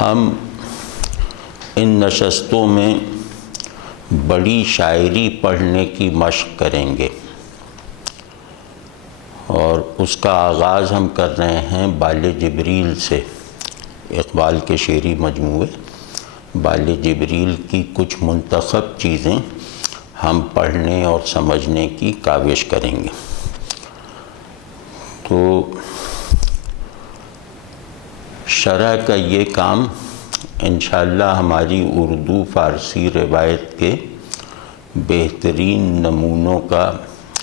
ہم ان نشستوں میں بڑی شاعری پڑھنے کی مشق کریں گے، اور اس کا آغاز ہم کر رہے ہیں بال جبریل سے۔ اقبال کے شعری مجموعے بال جبریل کی کچھ منتخب چیزیں ہم پڑھنے اور سمجھنے کی کاوش کریں گے۔ تو شرح کا یہ کام انشاءاللہ ہماری اردو فارسی روایت کے بہترین نمونوں کا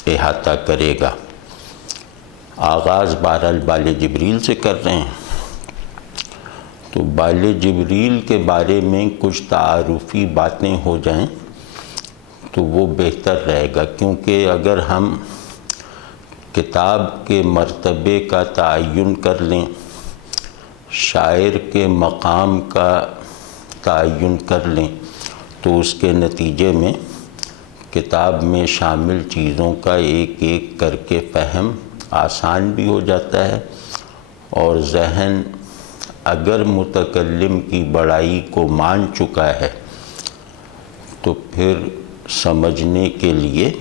احاطہ کرے گا۔ آغاز بہرحال بال جبریل سے کر رہے ہیں، تو بال جبریل کے بارے میں کچھ تعارفی باتیں ہو جائیں تو وہ بہتر رہے گا، کیونکہ اگر ہم کتاب کے مرتبے کا تعین کر لیں، شاعر کے مقام کا تعین کر لیں، تو اس کے نتیجے میں کتاب میں شامل چیزوں کا ایک ایک کر کے فہم آسان بھی ہو جاتا ہے، اور ذہن اگر متکلم کی بڑائی کو مان چکا ہے تو پھر سمجھنے کے لیے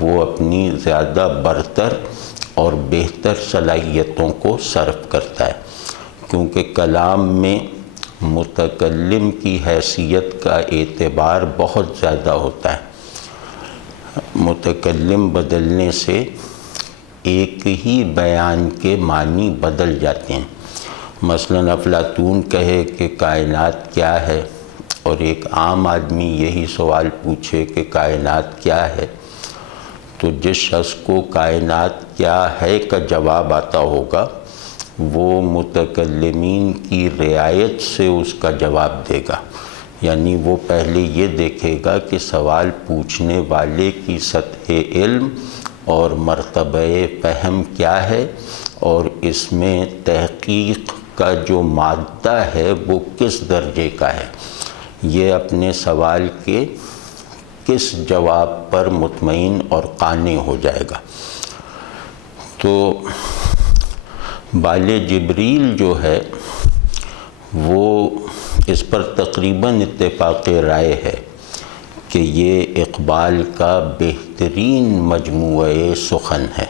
وہ اپنی زیادہ برتر اور بہتر صلاحیتوں کو صرف کرتا ہے، کیونکہ کلام میں متکلم کی حیثیت کا اعتبار بہت زیادہ ہوتا ہے۔ متکلم بدلنے سے ایک ہی بیان کے معنی بدل جاتے ہیں۔ مثلاً افلاطون کہے کہ کائنات کیا ہے، اور ایک عام آدمی یہی سوال پوچھے کہ کائنات کیا ہے، تو جس شخص کو کائنات کیا ہے کا جواب آتا ہوگا وہ متکلمین کی رعایت سے اس کا جواب دے گا، یعنی وہ پہلے یہ دیکھے گا کہ سوال پوچھنے والے کی سطح علم اور مرتبہ فہم کیا ہے، اور اس میں تحقیق کا جو مادہ ہے وہ کس درجے کا ہے، یہ اپنے سوال کے کس جواب پر مطمئن اور قانع ہو جائے گا۔ تو بال جبریل جو ہے وہ اس پر تقریباً اتفاق رائے ہے کہ یہ اقبال کا بہترین مجموعہ سخن ہے،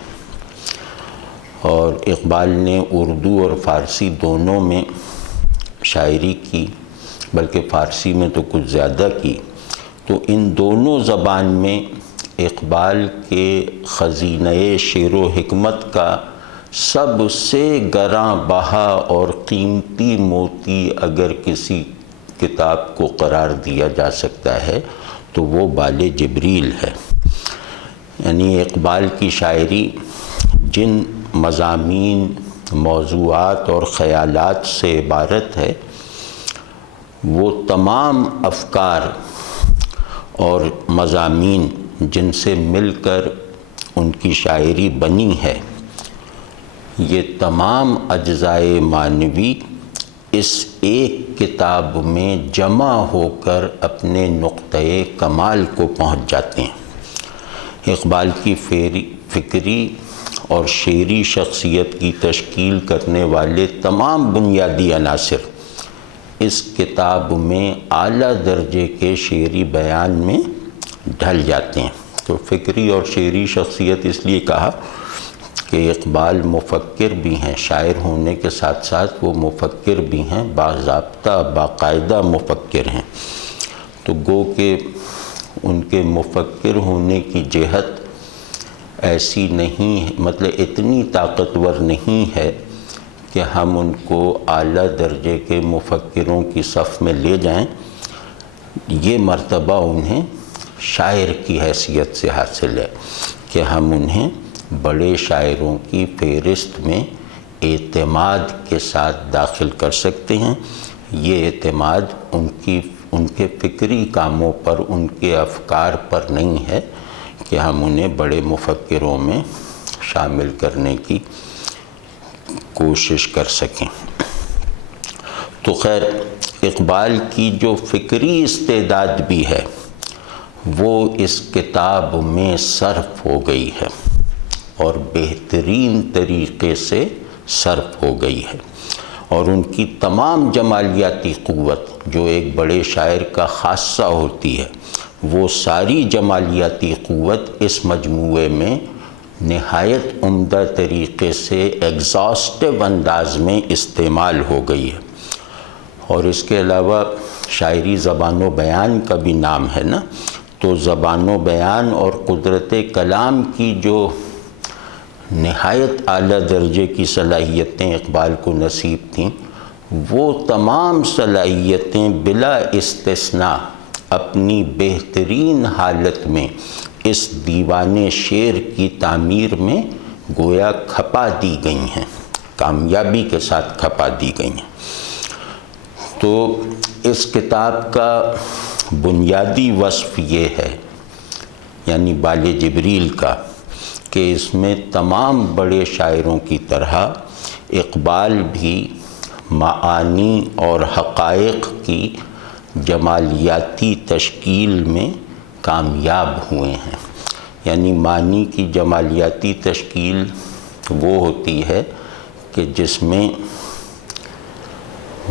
اور اقبال نے اردو اور فارسی دونوں میں شاعری کی، بلکہ فارسی میں تو کچھ زیادہ کی، تو ان دونوں زبان میں اقبال کے خزینہ شعر و حکمت کا سب سے گراں بہا اور قیمتی موتی اگر کسی کتاب کو قرار دیا جا سکتا ہے تو وہ بال جبریل ہے۔ یعنی اقبال کی شاعری جن مضامین، موضوعات اور خیالات سے عبارت ہے، وہ تمام افکار اور مضامین جن سے مل کر ان کی شاعری بنی ہے، یہ تمام اجزائے معنوی اس ایک کتاب میں جمع ہو کر اپنے نقطۂ کمال کو پہنچ جاتے ہیں۔ اقبال کی فکری اور شعری شخصیت کی تشکیل کرنے والے تمام بنیادی عناصر اس کتاب میں اعلیٰ درجے کے شعری بیان میں ڈھل جاتے ہیں۔ تو فکری اور شعری شخصیت اس لیے کہا کہ اقبال مفکر بھی ہیں، شاعر ہونے کے ساتھ ساتھ وہ مفکر بھی ہیں، باضابطہ باقاعدہ مفکر ہیں۔ تو گو کہ ان کے مفکر ہونے کی جہت ایسی نہیں ہے، مطلب اتنی طاقتور نہیں ہے کہ ہم ان کو اعلیٰ درجے کے مفکروں کی صف میں لے جائیں، یہ مرتبہ انہیں شاعر کی حیثیت سے حاصل ہے کہ ہم انہیں بڑے شاعروں کی فہرست میں اعتماد کے ساتھ داخل کر سکتے ہیں۔ یہ اعتماد ان کے فکری کاموں پر، ان کے افکار پر نہیں ہے کہ ہم انہیں بڑے مفکروں میں شامل کرنے کی کوشش کر سکیں۔ تو خیر، اقبال کی جو فکری استعداد بھی ہے وہ اس کتاب میں صرف ہو گئی ہے، اور بہترین طریقے سے صرف ہو گئی ہے، اور ان کی تمام جمالیاتی قوت جو ایک بڑے شاعر کا خاصہ ہوتی ہے، وہ ساری جمالیاتی قوت اس مجموعے میں نہایت عمدہ طریقے سے ایگزاسٹو انداز میں استعمال ہو گئی ہے۔ اور اس کے علاوہ شاعری زبان و بیان کا بھی نام ہے نا، تو زبان و بیان اور قدرت کلام کی جو نہایت اعلیٰ درجے کی صلاحیتیں اقبال کو نصیب تھیں، وہ تمام صلاحیتیں بلا استثناء اپنی بہترین حالت میں اس دیوان شعر کی تعمیر میں گویا کھپا دی گئی ہیں، کامیابی کے ساتھ کھپا دی گئی ہیں۔ تو اس کتاب کا بنیادی وصف یہ ہے، یعنی بال جبریل کا، کہ اس میں تمام بڑے شاعروں کی طرح اقبال بھی معانی اور حقائق کی جمالیاتی تشکیل میں کامیاب ہوئے ہیں۔ یعنی معنی کی جمالیاتی تشکیل وہ ہوتی ہے کہ جس میں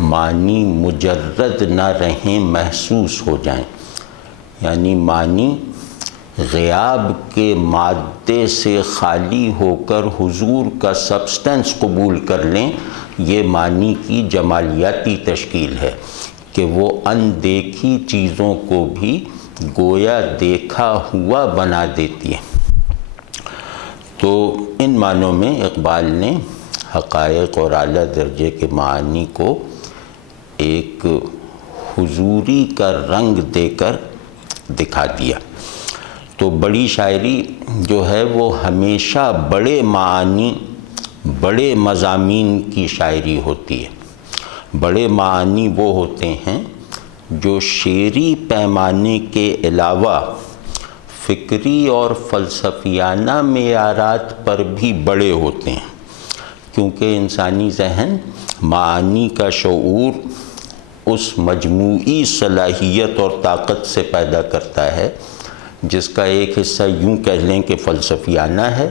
معنی مجرد نہ رہیں، محسوس ہو جائیں، یعنی معنی غیاب کے مادے سے خالی ہو کر حضور کا سبسٹنس قبول کر لیں۔ یہ معنی کی جمالیاتی تشکیل ہے کہ وہ اندیکھی چیزوں کو بھی گویا دیکھا ہوا بنا دیتی ہے۔ تو ان معنوں میں اقبال نے حقائق اور اعلیٰ درجے کے معانی کو ایک حضوری کا رنگ دے کر دکھا دیا۔ تو بڑی شاعری جو ہے وہ ہمیشہ بڑے معانی، بڑے مضامین کی شاعری ہوتی ہے۔ بڑے معانی وہ ہوتے ہیں جو شعری پیمانے کے علاوہ فکری اور فلسفیانہ معیارات پر بھی بڑے ہوتے ہیں، کیونکہ انسانی ذہن معانی کا شعور اس مجموعی صلاحیت اور طاقت سے پیدا کرتا ہے جس کا ایک حصہ یوں کہہ لیں کہ فلسفیانہ ہے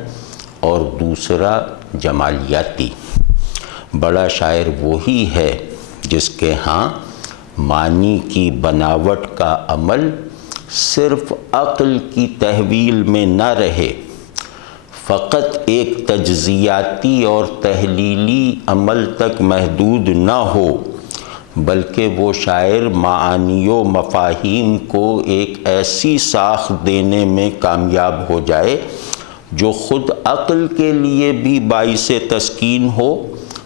اور دوسرا جمالیاتی۔ بڑا شاعر وہی ہے جس کے ہاں معنی کی بناوٹ کا عمل صرف عقل کی تحویل میں نہ رہے، فقط ایک تجزیاتی اور تحلیلی عمل تک محدود نہ ہو، بلکہ وہ شاعر معانی و مفاہیم کو ایک ایسی ساخت دینے میں کامیاب ہو جائے جو خود عقل کے لیے بھی باعث تسکین ہو،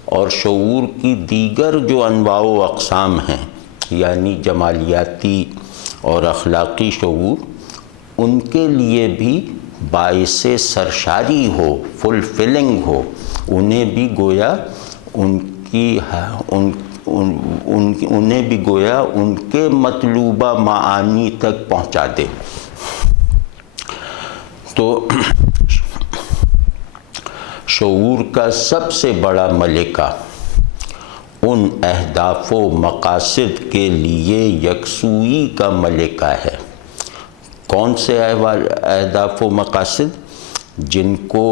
اور شعور کی دیگر جو انواع و اقسام ہیں، یعنی جمالیاتی اور اخلاقی شعور، ان کے لیے بھی باعث سرشاری ہو، فلفلنگ ہو، انہیں بھی گویا انہیں بھی گویا ان کے مطلوبہ معانی تک پہنچا دے۔ تو شعور کا سب سے بڑا ملکہ ان اہداف و مقاصد کے لیے یکسوئی کا ملکہ ہے۔ کون سے اہداف و مقاصد؟ جن کو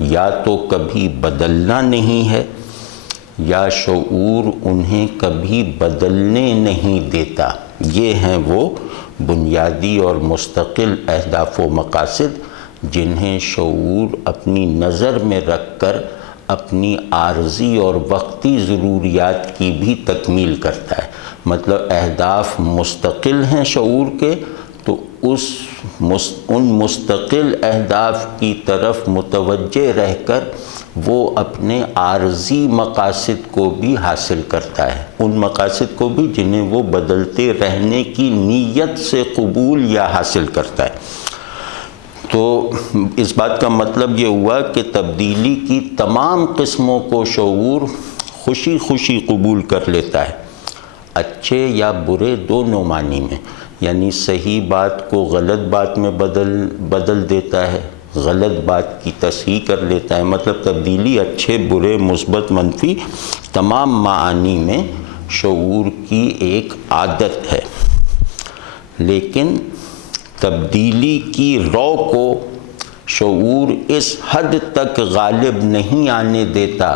یا تو کبھی بدلنا نہیں ہے یا شعور انہیں کبھی بدلنے نہیں دیتا۔ یہ ہیں وہ بنیادی اور مستقل اہداف و مقاصد جنہیں شعور اپنی نظر میں رکھ کر اپنی عارضی اور وقتی ضروریات کی بھی تکمیل کرتا ہے۔ مطلب اہداف مستقل ہیں شعور کے، تو ان مستقل اہداف کی طرف متوجہ رہ کر وہ اپنے عارضی مقاصد کو بھی حاصل کرتا ہے، ان مقاصد کو بھی جنہیں وہ بدلتے رہنے کی نیت سے قبول یا حاصل کرتا ہے۔ تو اس بات کا مطلب یہ ہوا کہ تبدیلی کی تمام قسموں کو شعور خوشی خوشی قبول کر لیتا ہے، اچھے یا برے دونوں معنی میں، یعنی صحیح بات کو غلط بات میں بدل دیتا ہے، غلط بات کی تصحیح کر لیتا ہے۔ مطلب تبدیلی اچھے برے مثبت منفی تمام معانی میں شعور کی ایک عادت ہے، لیکن تبدیلی کی رو کو شعور اس حد تک غالب نہیں آنے دیتا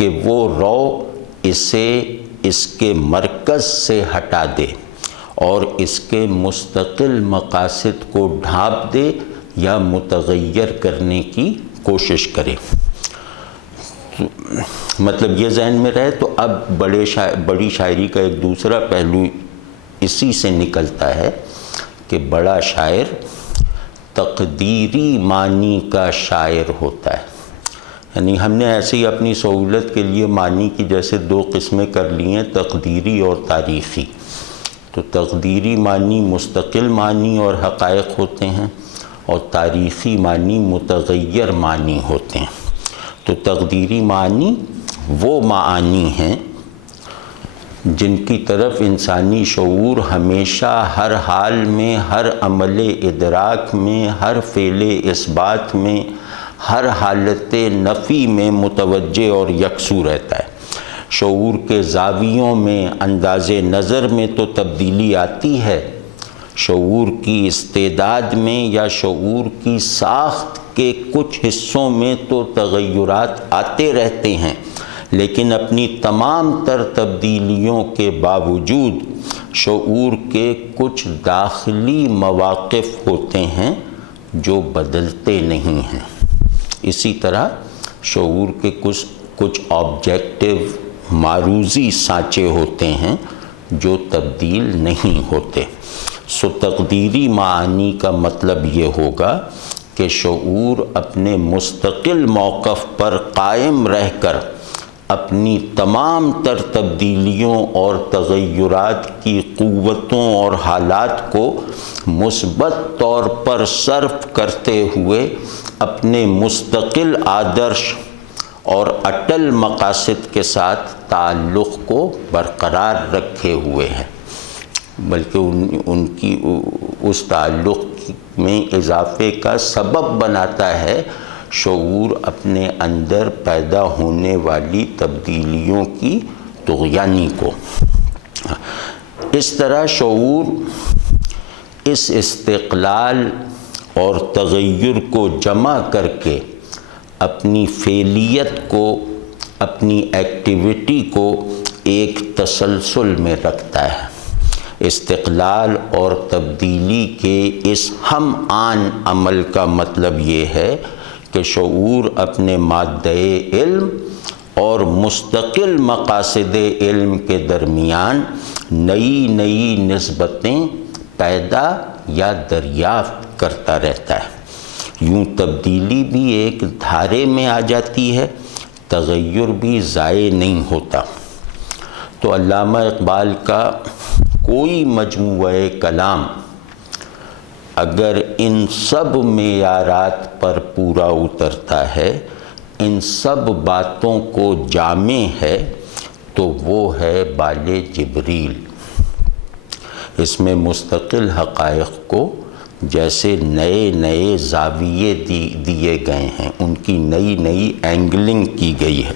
کہ وہ رو اسے اس کے مرکز سے ہٹا دے اور اس کے مستقل مقاصد کو ڈھانپ دے یا متغیر کرنے کی کوشش کرے۔ مطلب یہ ذہن میں رہے تو اب بڑی شاعری کا ایک دوسرا پہلو اسی سے نکلتا ہے کہ بڑا شاعر تقدیری معنی کا شاعر ہوتا ہے۔ یعنی ہم نے ایسے ہی اپنی سہولت کے لیے معنی کی جیسے دو قسمیں کر لی ہیں، تقدیری اور تاریخی۔ تو تقدیری معنی مستقل معنی اور حقائق ہوتے ہیں اور تاریخی معنی متغیر معنی ہوتے ہیں۔ تو تقدیری معنی وہ معانی ہیں جن کی طرف انسانی شعور ہمیشہ ہر حال میں، ہر عمل ادراک میں، ہر فعل اثبات میں، ہر حالت نفی میں متوجہ اور یکسو رہتا ہے۔ شعور کے زاویوں میں، انداز نظر میں تو تبدیلی آتی ہے، شعور کی استعداد میں یا شعور کی ساخت کے کچھ حصوں میں تو تغیرات آتے رہتے ہیں، لیکن اپنی تمام تر تبدیلیوں کے باوجود شعور کے کچھ داخلی مواقف ہوتے ہیں جو بدلتے نہیں ہیں۔ اسی طرح شعور کے کچھ آبجیکٹیو معروضی سانچے ہوتے ہیں جو تبدیل نہیں ہوتے۔ سو تقدیری معانی کا مطلب یہ ہوگا کہ شعور اپنے مستقل موقف پر قائم رہ کر اپنی تمام تر تبدیلیوں اور تغیرات کی قوتوں اور حالات کو مثبت طور پر صرف کرتے ہوئے اپنے مستقل آدرش اور اٹل مقاصد کے ساتھ تعلق کو برقرار رکھے ہوئے ہیں، بلکہ ان کی اس تعلق میں اضافے کا سبب بناتا ہے شعور اپنے اندر پیدا ہونے والی تبدیلیوں کی طغیانی کو۔ اس طرح شعور اس استقلال اور تغیر کو جمع کر کے اپنی فعلیت کو، اپنی ایکٹیویٹی کو ایک تسلسل میں رکھتا ہے۔ استقلال اور تبدیلی کے اس ہم آن عمل کا مطلب یہ ہے کہ شعور اپنے مادہ علم اور مستقل مقاصد علم کے درمیان نئی نسبتیں پیدا یا دریافت کرتا رہتا ہے۔ یوں تبدیلی بھی ایک دھارے میں آ جاتی ہے، تغیر بھی ضائع نہیں ہوتا۔ تو علامہ اقبال کا کوئی مجموعہ کلام اگر ان سب معیارات پر پورا اترتا ہے، ان سب باتوں کو جامع ہے، تو وہ ہے بال جبریل۔ اس میں مستقل حقائق کو جیسے نئے زاویے دیے گئے ہیں، ان کی نئی اینگلنگ کی گئی ہے،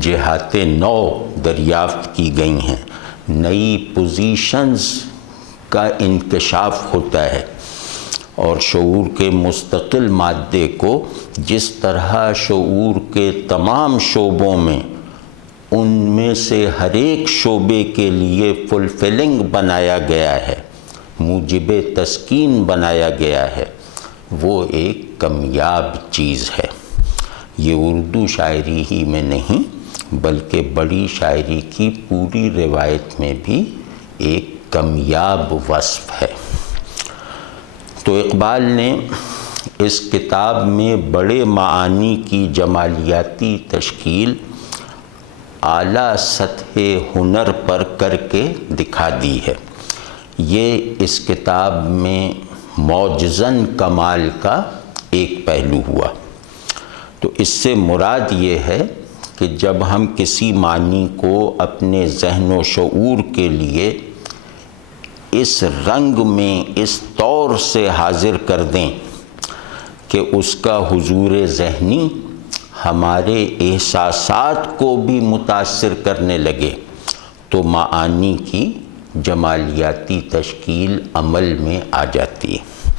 جہات نو دریافت کی گئی ہیں، نئی پوزیشنز کا انکشاف ہوتا ہے، اور شعور کے مستقل مادے کو جس طرح شعور کے تمام شعبوں میں ان میں سے ہر ایک شعبے کے لیے فلفلنگ بنایا گیا ہے، موجب تسکین بنایا گیا ہے، وہ ایک کمیاب چیز ہے۔ یہ اردو شاعری ہی میں نہیں بلکہ بڑی شاعری کی پوری روایت میں بھی ایک کمیاب وصف ہے۔ تو اقبال نے اس کتاب میں بڑے معانی کی جمالیاتی تشکیل اعلیٰ سطح ہنر پر کر کے دکھا دی ہے۔ یہ اس کتاب میں معجزاً کمال کا ایک پہلو ہوا۔ تو اس سے مراد یہ ہے کہ جب ہم کسی معنی کو اپنے ذہن و شعور کے لیے اس رنگ میں اس طور سے حاضر کر دیں کہ اس کا حضور ذہنی ہمارے احساسات کو بھی متاثر کرنے لگے، تو معانی کی جمالیاتی تشکیل عمل میں آ جاتی ہے۔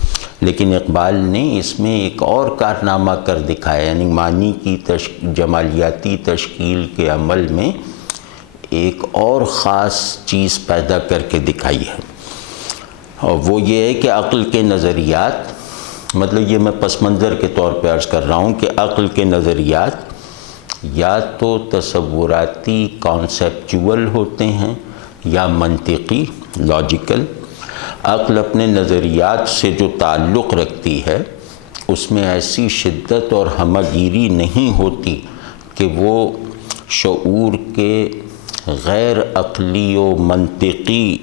لیکن اقبال نے اس میں ایک اور کارنامہ کر دکھایا، یعنی معنی کی جمالیاتی تشکیل کے عمل میں ایک اور خاص چیز پیدا کر کے دکھائی ہے، اور وہ یہ ہے کہ عقل کے نظریات، مطلب یہ میں پس منظر کے طور پہ عرض کر رہا ہوں کہ عقل کے نظریات یا تو تصوراتی کانسیپچول ہوتے ہیں یا منطقی لاجیکل۔ عقل اپنے نظریات سے جو تعلق رکھتی ہے اس میں ایسی شدت اور ہمگیری نہیں ہوتی کہ وہ شعور کے غیر عقلی و منطقی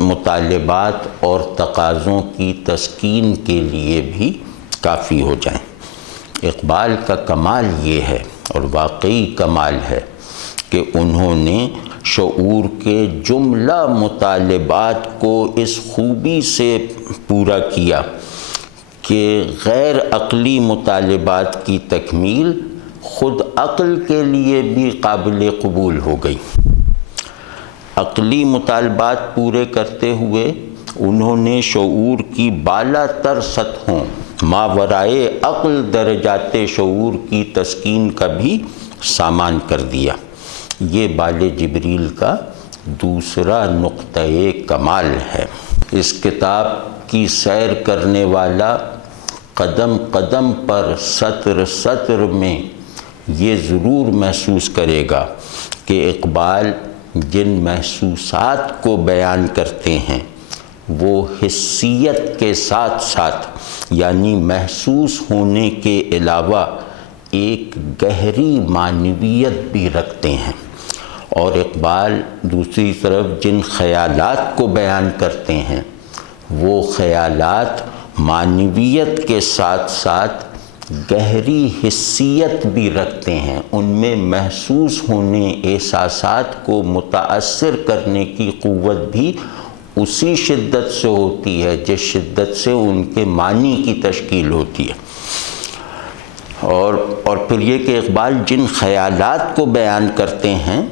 مطالبات اور تقاضوں کی تسکین کے لیے بھی کافی ہو جائیں۔ اقبال کا کمال یہ ہے، اور واقعی کمال ہے، کہ انہوں نے شعور کے جملہ مطالبات کو اس خوبی سے پورا کیا کہ غیر عقلی مطالبات کی تکمیل خود عقل کے لیے بھی قابل قبول ہو گئی۔ عقلی مطالبات پورے کرتے ہوئے انہوں نے شعور کی بالا تر سطحوں ماورائے عقل درجات شعور کی تسکین کا بھی سامان کر دیا۔ یہ بال جبریل کا دوسرا نقطۂ کمال ہے۔ اس کتاب کی سیر کرنے والا قدم قدم پر سطر سطر میں یہ ضرور محسوس کرے گا کہ اقبال جن محسوسات کو بیان کرتے ہیں وہ حسیت کے ساتھ ساتھ، یعنی محسوس ہونے کے علاوہ ایک گہری معنویت بھی رکھتے ہیں، اور اقبال دوسری طرف جن خیالات کو بیان کرتے ہیں وہ خیالات معنویت کے ساتھ ساتھ گہری حسیت بھی رکھتے ہیں، ان میں محسوس ہونے، احساسات کو متاثر کرنے کی قوت بھی اسی شدت سے ہوتی ہے جس شدت سے ان کے معنی کی تشکیل ہوتی ہے۔ اور پھر یہ کہ اقبال جن خیالات کو بیان کرتے ہیں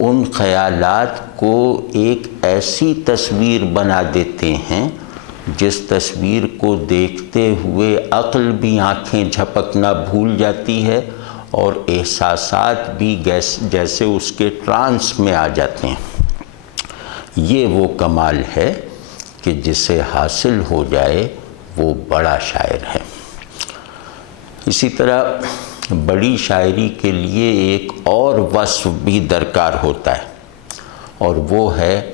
ان خیالات کو ایک ایسی تصویر بنا دیتے ہیں جس تصویر کو دیکھتے ہوئے عقل بھی آنکھیں جھپکنا بھول جاتی ہے اور احساسات بھی جیسے اس کے ٹرانس میں آ جاتے ہیں۔ یہ وہ کمال ہے کہ جسے حاصل ہو جائے وہ بڑا شاعر ہے۔ اسی طرح بڑی شاعری کے لیے ایک اور وصف بھی درکار ہوتا ہے، اور وہ ہے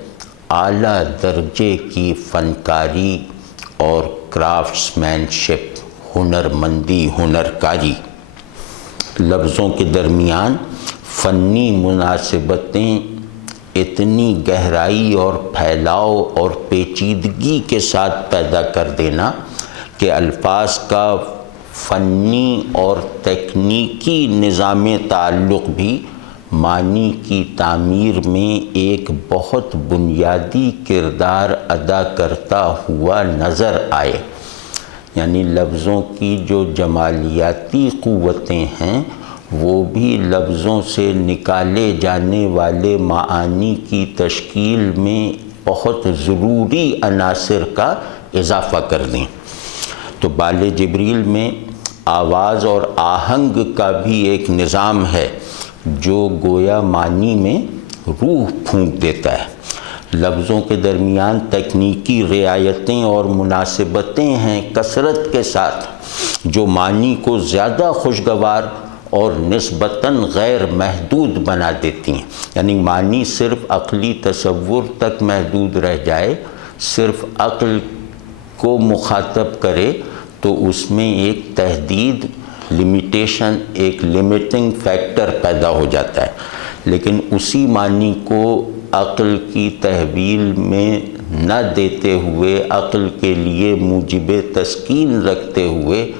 اعلیٰ درجے کی فنکاری اور کرافٹس مین شپ، ہنرمندی، ہنرکاری۔ لفظوں کے درمیان فنی مناسبتیں اتنی گہرائی اور پھیلاؤ اور پیچیدگی کے ساتھ پیدا کر دینا کہ الفاظ کا فنی اور تکنیکی نظام تعلق بھی معنی کی تعمیر میں ایک بہت بنیادی کردار ادا کرتا ہوا نظر آئے۔ یعنی لفظوں کی جو جمالیاتی قوتیں ہیں وہ بھی لفظوں سے نکالے جانے والے معانی کی تشکیل میں بہت ضروری عناصر کا اضافہ کر دیں۔ تو بال جبریل میں آواز اور آہنگ کا بھی ایک نظام ہے جو گویا معنی میں روح پھونک دیتا ہے۔ لفظوں کے درمیان تکنیکی رعایتیں اور مناسبتیں ہیں کثرت کے ساتھ جو معنی کو زیادہ خوشگوار اور نسبتاً غیر محدود بنا دیتی ہیں۔ یعنی معنی صرف عقلی تصور تک محدود رہ جائے، صرف عقل کو مخاطب کرے تو اس میں ایک تحدید، لمیٹیشن، ایک لمیٹنگ فیکٹر پیدا ہو جاتا ہے۔ لیکن اسی معنی کو عقل کی تحویل میں نہ دیتے ہوئے، عقل کے لیے موجب تسکین رکھتے ہوئے،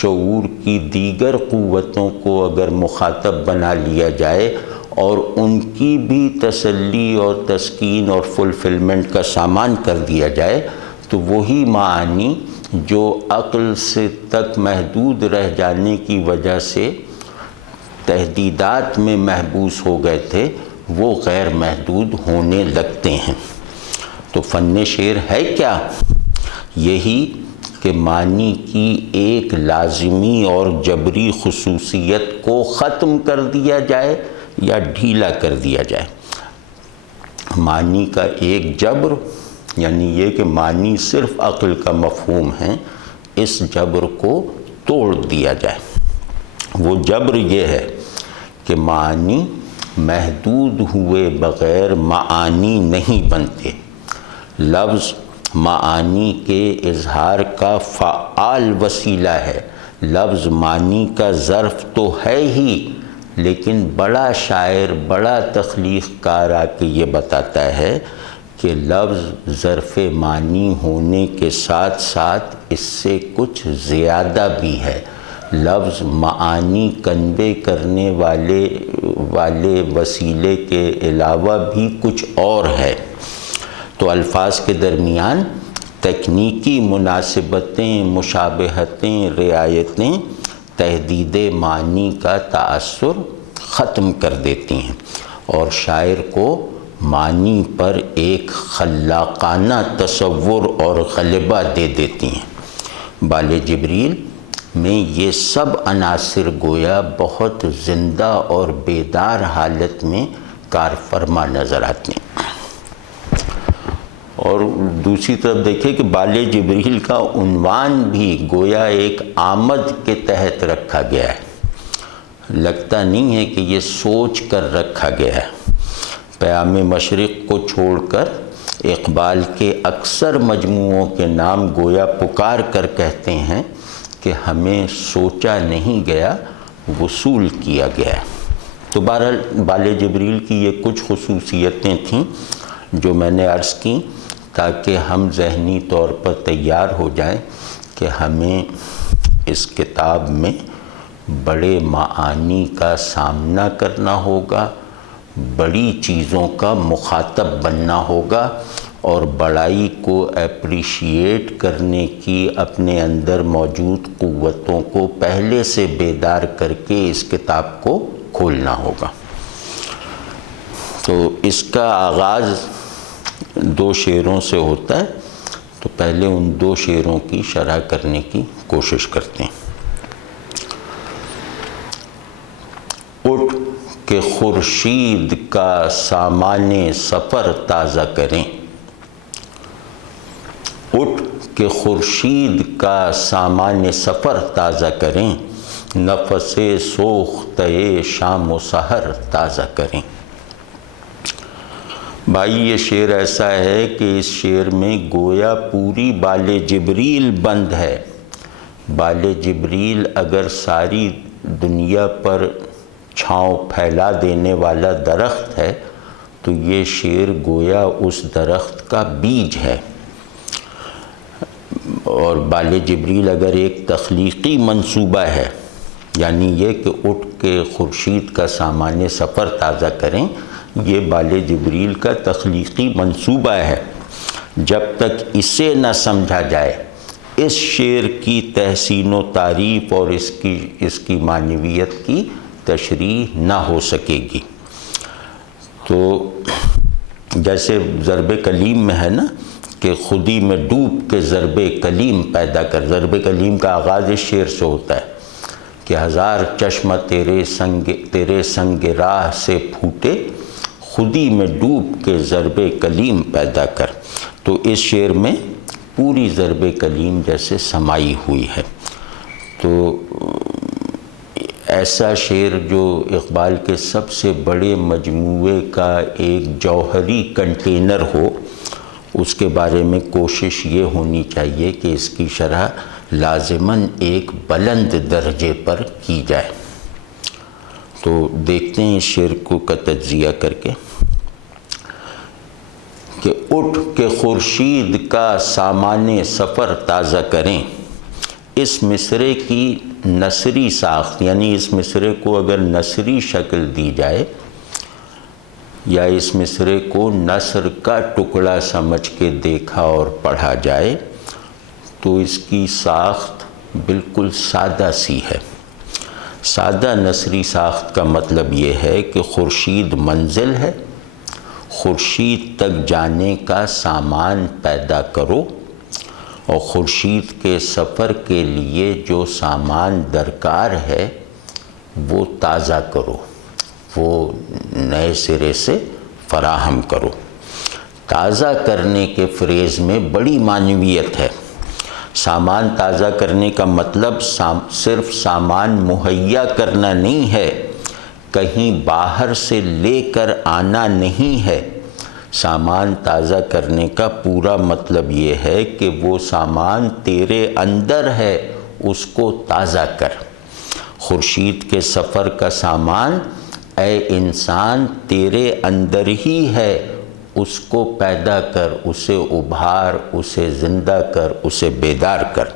شعور کی دیگر قوتوں کو اگر مخاطب بنا لیا جائے اور ان کی بھی تسلی اور تسکین اور فلفلمنٹ کا سامان کر دیا جائے تو وہی معانی جو عقل سے تک محدود رہ جانے کی وجہ سے تحدیدات میں محبوس ہو گئے تھے وہ غیر محدود ہونے لگتے ہیں۔ تو فن شعر ہے کیا؟ یہی کہ معنی کی ایک لازمی اور جبری خصوصیت کو ختم کر دیا جائے یا ڈھیلا کر دیا جائے۔ معنی کا ایک جبر، یعنی یہ کہ معنی صرف عقل کا مفہوم ہے، اس جبر کو توڑ دیا جائے۔ وہ جبر یہ ہے کہ معنی محدود ہوئے بغیر معانی نہیں بنتے۔ لفظ معانی کے اظہار کا فعال وسیلہ ہے۔ لفظ معنی کا ظرف تو ہے ہی، لیکن بڑا شاعر، بڑا تخلیق کار آ کے یہ بتاتا ہے کہ لفظ ظرف معنی ہونے کے ساتھ ساتھ اس سے کچھ زیادہ بھی ہے۔ لفظ معانی کنوے کرنے والے وسیلے کے علاوہ بھی کچھ اور ہے۔ تو الفاظ کے درمیان تکنیکی مناسبتیں، مشابہتیں، رعایتیں تحدید معنی کا تأثر ختم کر دیتی ہیں اور شاعر کو معنی پر ایک خلاقانہ تصور اور غلبہ دے دیتی ہیں۔ بال جبریل میں یہ سب عناصر گویا بہت زندہ اور بیدار حالت میں کار فرما نظر آتے ہیں۔ اور دوسری طرف دیکھیں کہ بال جبریل کا عنوان بھی گویا ایک آمد کے تحت رکھا گیا ہے۔ لگتا نہیں ہے کہ یہ سوچ کر رکھا گیا ہے۔ پیام مشرق کو چھوڑ کر اقبال کے اکثر مجموعوں کے نام گویا پکار کر کہتے ہیں کہ ہمیں سوچا نہیں گیا، وصول کیا گیا ہے۔ تو بہرحال بال جبریل کی یہ کچھ خصوصیتیں تھیں جو میں نے عرض کیں تاکہ ہم ذہنی طور پر تیار ہو جائیں کہ ہمیں اس کتاب میں بڑے معانی کا سامنا کرنا ہوگا، بڑی چیزوں کا مخاطب بننا ہوگا اور بڑائی کو اپریشیٹ کرنے کی اپنے اندر موجود قوتوں کو پہلے سے بیدار کر کے اس کتاب کو کھولنا ہوگا۔ تو اس کا آغاز 2 شعروں سے ہوتا ہے، تو پہلے ان 2 شعروں کی شرح کرنے کی کوشش کرتے ہیں۔ اٹھ کہ خورشید کا سامان سفر تازہ کریں، اٹھ کہ خورشید کا سامان سفر تازہ کریں، نفس سوختہ شام و سحر تازہ کریں۔ بھائی یہ شعر ایسا ہے کہ اس شعر میں گویا پوری بال جبریل بند ہے۔ بال جبریل اگر ساری دنیا پر چھاؤں پھیلا دینے والا درخت ہے تو یہ شعر گویا اس درخت کا بیج ہے۔ اور بال جبریل اگر ایک تخلیقی منصوبہ ہے، یعنی یہ کہ اٹھ کے خورشید کا سامان سفر تازہ کریں، یہ بال جبریل کا تخلیقی منصوبہ ہے۔ جب تک اسے نہ سمجھا جائے اس شعر کی تحسین و تعریف اور اس کی معنویت کی تشریح نہ ہو سکے گی۔ تو جیسے ضرب کلیم میں ہے نا کہ خودی میں ڈوب کے ضرب کلیم پیدا کر۔ ضرب کلیم کا آغاز اس شعر سے ہوتا ہے کہ 1000 چشمہ تیرے سنگ راہ سے پھوٹے، خودی میں ڈوب کے ضرب کلیم پیدا کر۔ تو اس شعر میں پوری ضرب کلیم جیسے سمائی ہوئی ہے۔ تو ایسا شعر جو اقبال کے سب سے بڑے مجموعے کا ایک جوہری کنٹینر ہو، اس کے بارے میں کوشش یہ ہونی چاہیے کہ اس کی شرح لازماً ایک بلند درجے پر کی جائے۔ تو دیکھتے ہیں اس شعر کو کا تجزیہ کر کے کہ اٹھ کے خورشید کا سامان سفر تازہ کریں۔ اس مصرعے کی نثری ساخت، یعنی اس مصرعے کو اگر نثری شکل دی جائے یا اس مصرعے کو نثر کا ٹکڑا سمجھ کے دیکھا اور پڑھا جائے تو اس کی ساخت بالکل سادہ سی ہے۔ سادہ نثری ساخت کا مطلب یہ ہے کہ خورشید منزل ہے، خورشید تک جانے کا سامان پیدا کرو اور خورشید کے سفر کے لیے جو سامان درکار ہے وہ تازہ کرو، وہ نئے سرے سے فراہم کرو۔ تازہ کرنے کے فریز میں بڑی معنویت ہے۔ سامان تازہ کرنے کا مطلب صرف سامان مہیا کرنا نہیں ہے، کہیں باہر سے لے کر آنا نہیں ہے۔ سامان تازہ کرنے کا پورا مطلب یہ ہے کہ وہ سامان تیرے اندر ہے، اس کو تازہ کر۔ خورشید کے سفر کا سامان اے انسان تیرے اندر ہی ہے، اس کو پیدا کر، اسے ابھار، اسے زندہ کر، اسے بیدار کر۔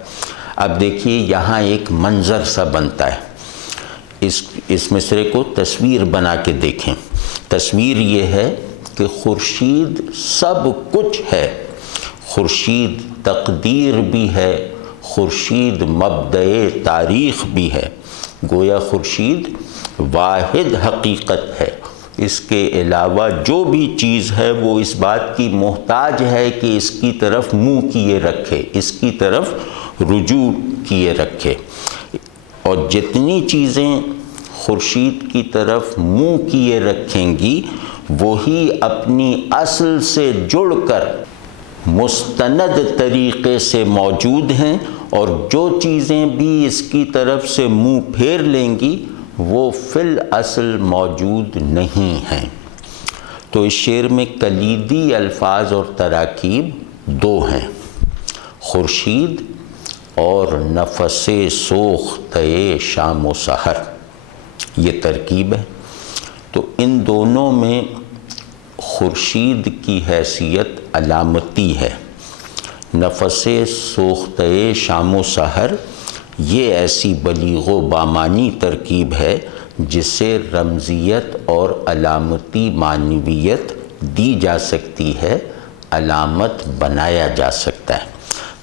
اب دیکھیے یہاں ایک منظر سا بنتا ہے، اس مصرعے کو تصویر بنا کے دیکھیں۔ تصویر یہ ہے کہ خورشید سب کچھ ہے، خورشید تقدیر بھی ہے، خورشید مبدأ تاریخ بھی ہے۔ گویا خورشید واحد حقیقت ہے، اس کے علاوہ جو بھی چیز ہے وہ اس بات کی محتاج ہے کہ اس کی طرف منہ کیے رکھے، اس کی طرف رجوع کیے رکھے۔ اور جتنی چیزیں خورشید کی طرف منہ کیے رکھیں گی وہی اپنی اصل سے جڑ کر مستند طریقے سے موجود ہیں، اور جو چیزیں بھی اس کی طرف سے منہ پھیر لیں گی وہ فی الاصل موجود نہیں ہیں۔ تو اس شعر میں کلیدی الفاظ اور تراکیب دو ہیں، خورشید اور نفس سوختہ شام و سحر، یہ ترکیب ہے۔ تو ان دونوں میں خورشید کی حیثیت علامتی ہے۔ نفس سوختہ شام و سحر یہ ایسی بلیغ و بامانی ترکیب ہے جسے رمزیت اور علامتی معنویت دی جا سکتی ہے، علامت بنایا جا سکتا ہے۔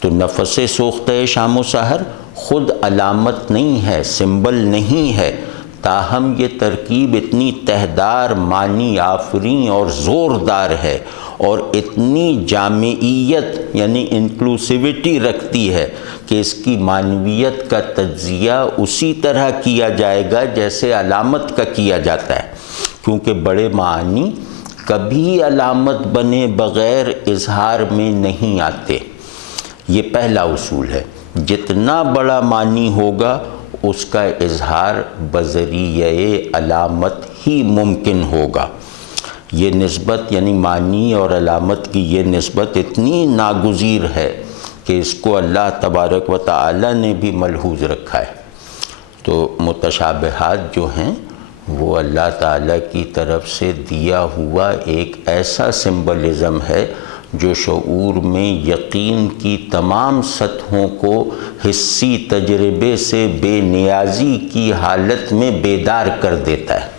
تو نفس سوختہ شام و سحر خود علامت نہیں ہے، سمبل نہیں ہے، تاہم یہ ترکیب اتنی تہدار، معنی آفریں اور زوردار ہے اور اتنی جامعیت یعنی انکلوسیوٹی رکھتی ہے کہ اس کی معنویت کا تجزیہ اسی طرح کیا جائے گا جیسے علامت کا کیا جاتا ہے، کیونکہ بڑے معنی کبھی علامت بنے بغیر اظہار میں نہیں آتے۔ یہ پہلا اصول ہے، جتنا بڑا معنی ہوگا اس کا اظہار بذریعہ علامت ہی ممکن ہوگا۔ یہ نسبت یعنی معنی اور علامت کی یہ نسبت اتنی ناگزیر ہے کہ اس کو اللہ تبارک و تعالی نے بھی ملحوظ رکھا ہے۔ تو متشابہات جو ہیں وہ اللہ تعالیٰ کی طرف سے دیا ہوا ایک ایسا سمبلزم ہے جو شعور میں یقین کی تمام سطحوں کو حسی تجربے سے بے نیازی کی حالت میں بیدار کر دیتا ہے۔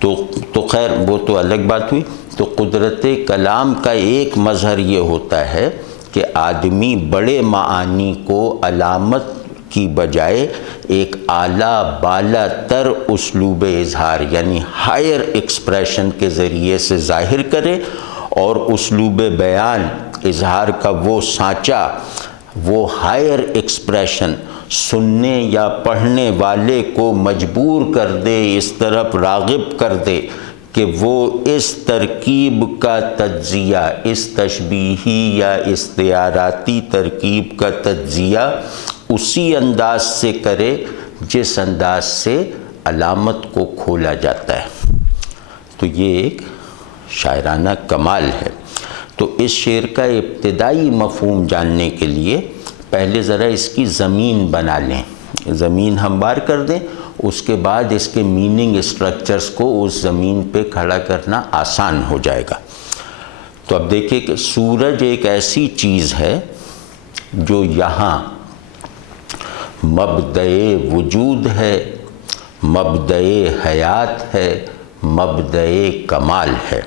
تو خیر وہ تو الگ بات ہوئی۔ تو قدرت کلام کا ایک مظہر یہ ہوتا ہے کہ آدمی بڑے معانی کو علامت کی بجائے ایک اعلیٰ بالا تر اسلوب اظہار یعنی ہائر ایکسپریشن کے ذریعے سے ظاہر کرے، اور اسلوب بیان اظہار کا وہ سانچہ، وہ ہائر ایکسپریشن سننے یا پڑھنے والے کو مجبور کر دے، اس طرف راغب کر دے کہ وہ اس ترکیب کا تجزیہ، اس تشبیہی یا استعاراتی ترکیب کا تجزیہ اسی انداز سے کرے جس انداز سے علامت کو کھولا جاتا ہے۔ تو یہ ایک شاعرانہ کمال ہے۔ تو اس شعر کا ابتدائی مفہوم جاننے کے لیے پہلے ذرا اس کی زمین بنا لیں، زمین ہموار کر دیں، اس کے بعد اس کے میننگ اسٹرکچرز کو اس زمین پہ کھڑا کرنا آسان ہو جائے گا۔ تو اب دیکھیں کہ سورج ایک ایسی چیز ہے جو یہاں مبدأ وجود ہے، مبدأ حیات ہے، مبدأ کمال ہے،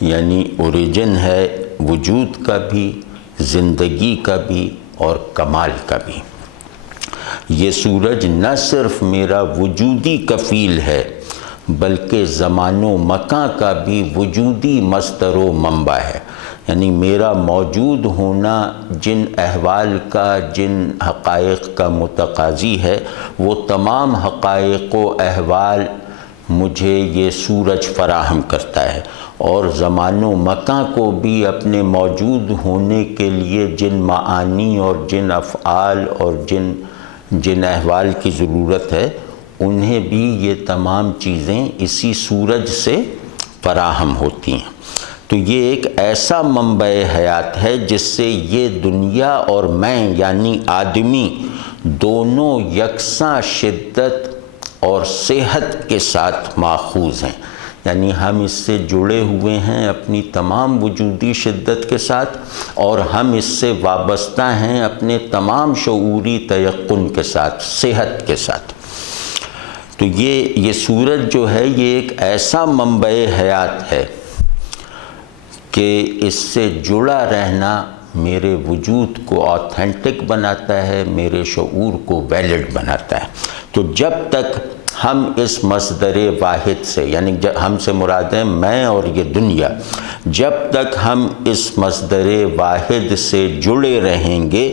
یعنی اوریجن ہے وجود کا بھی، زندگی کا بھی اور کمال کا بھی۔ یہ سورج نہ صرف میرا وجودی کفیل ہے بلکہ زمان و مکان کا بھی وجودی مصدر و منبع ہے۔ یعنی میرا موجود ہونا جن احوال کا، جن حقائق کا متقاضی ہے، وہ تمام حقائق و احوال مجھے یہ سورج فراہم کرتا ہے، اور زمان و مکان کو بھی اپنے موجود ہونے کے لیے جن معانی اور جن افعال اور جن احوال کی ضرورت ہے، انہیں بھی یہ تمام چیزیں اسی سورج سے فراہم ہوتی ہیں۔ تو یہ ایک ایسا منبع حیات ہے جس سے یہ دنیا اور میں یعنی آدمی دونوں یکساں شدت اور صحت کے ساتھ ماخوذ ہیں، یعنی ہم اس سے جڑے ہوئے ہیں اپنی تمام وجودی شدت کے ساتھ، اور ہم اس سے وابستہ ہیں اپنے تمام شعوری تیقن کے ساتھ، صحت کے ساتھ۔ تو یہ سورج جو ہے یہ ایک ایسا منبع حیات ہے کہ اس سے جڑا رہنا میرے وجود کو آتھینٹک بناتا ہے، میرے شعور کو ویلڈ بناتا ہے۔ تو جب تک ہم اس مصدر واحد سے، یعنی ہم سے مراد ہے میں اور یہ دنیا، جب تک ہم اس مصدر واحد سے جڑے رہیں گے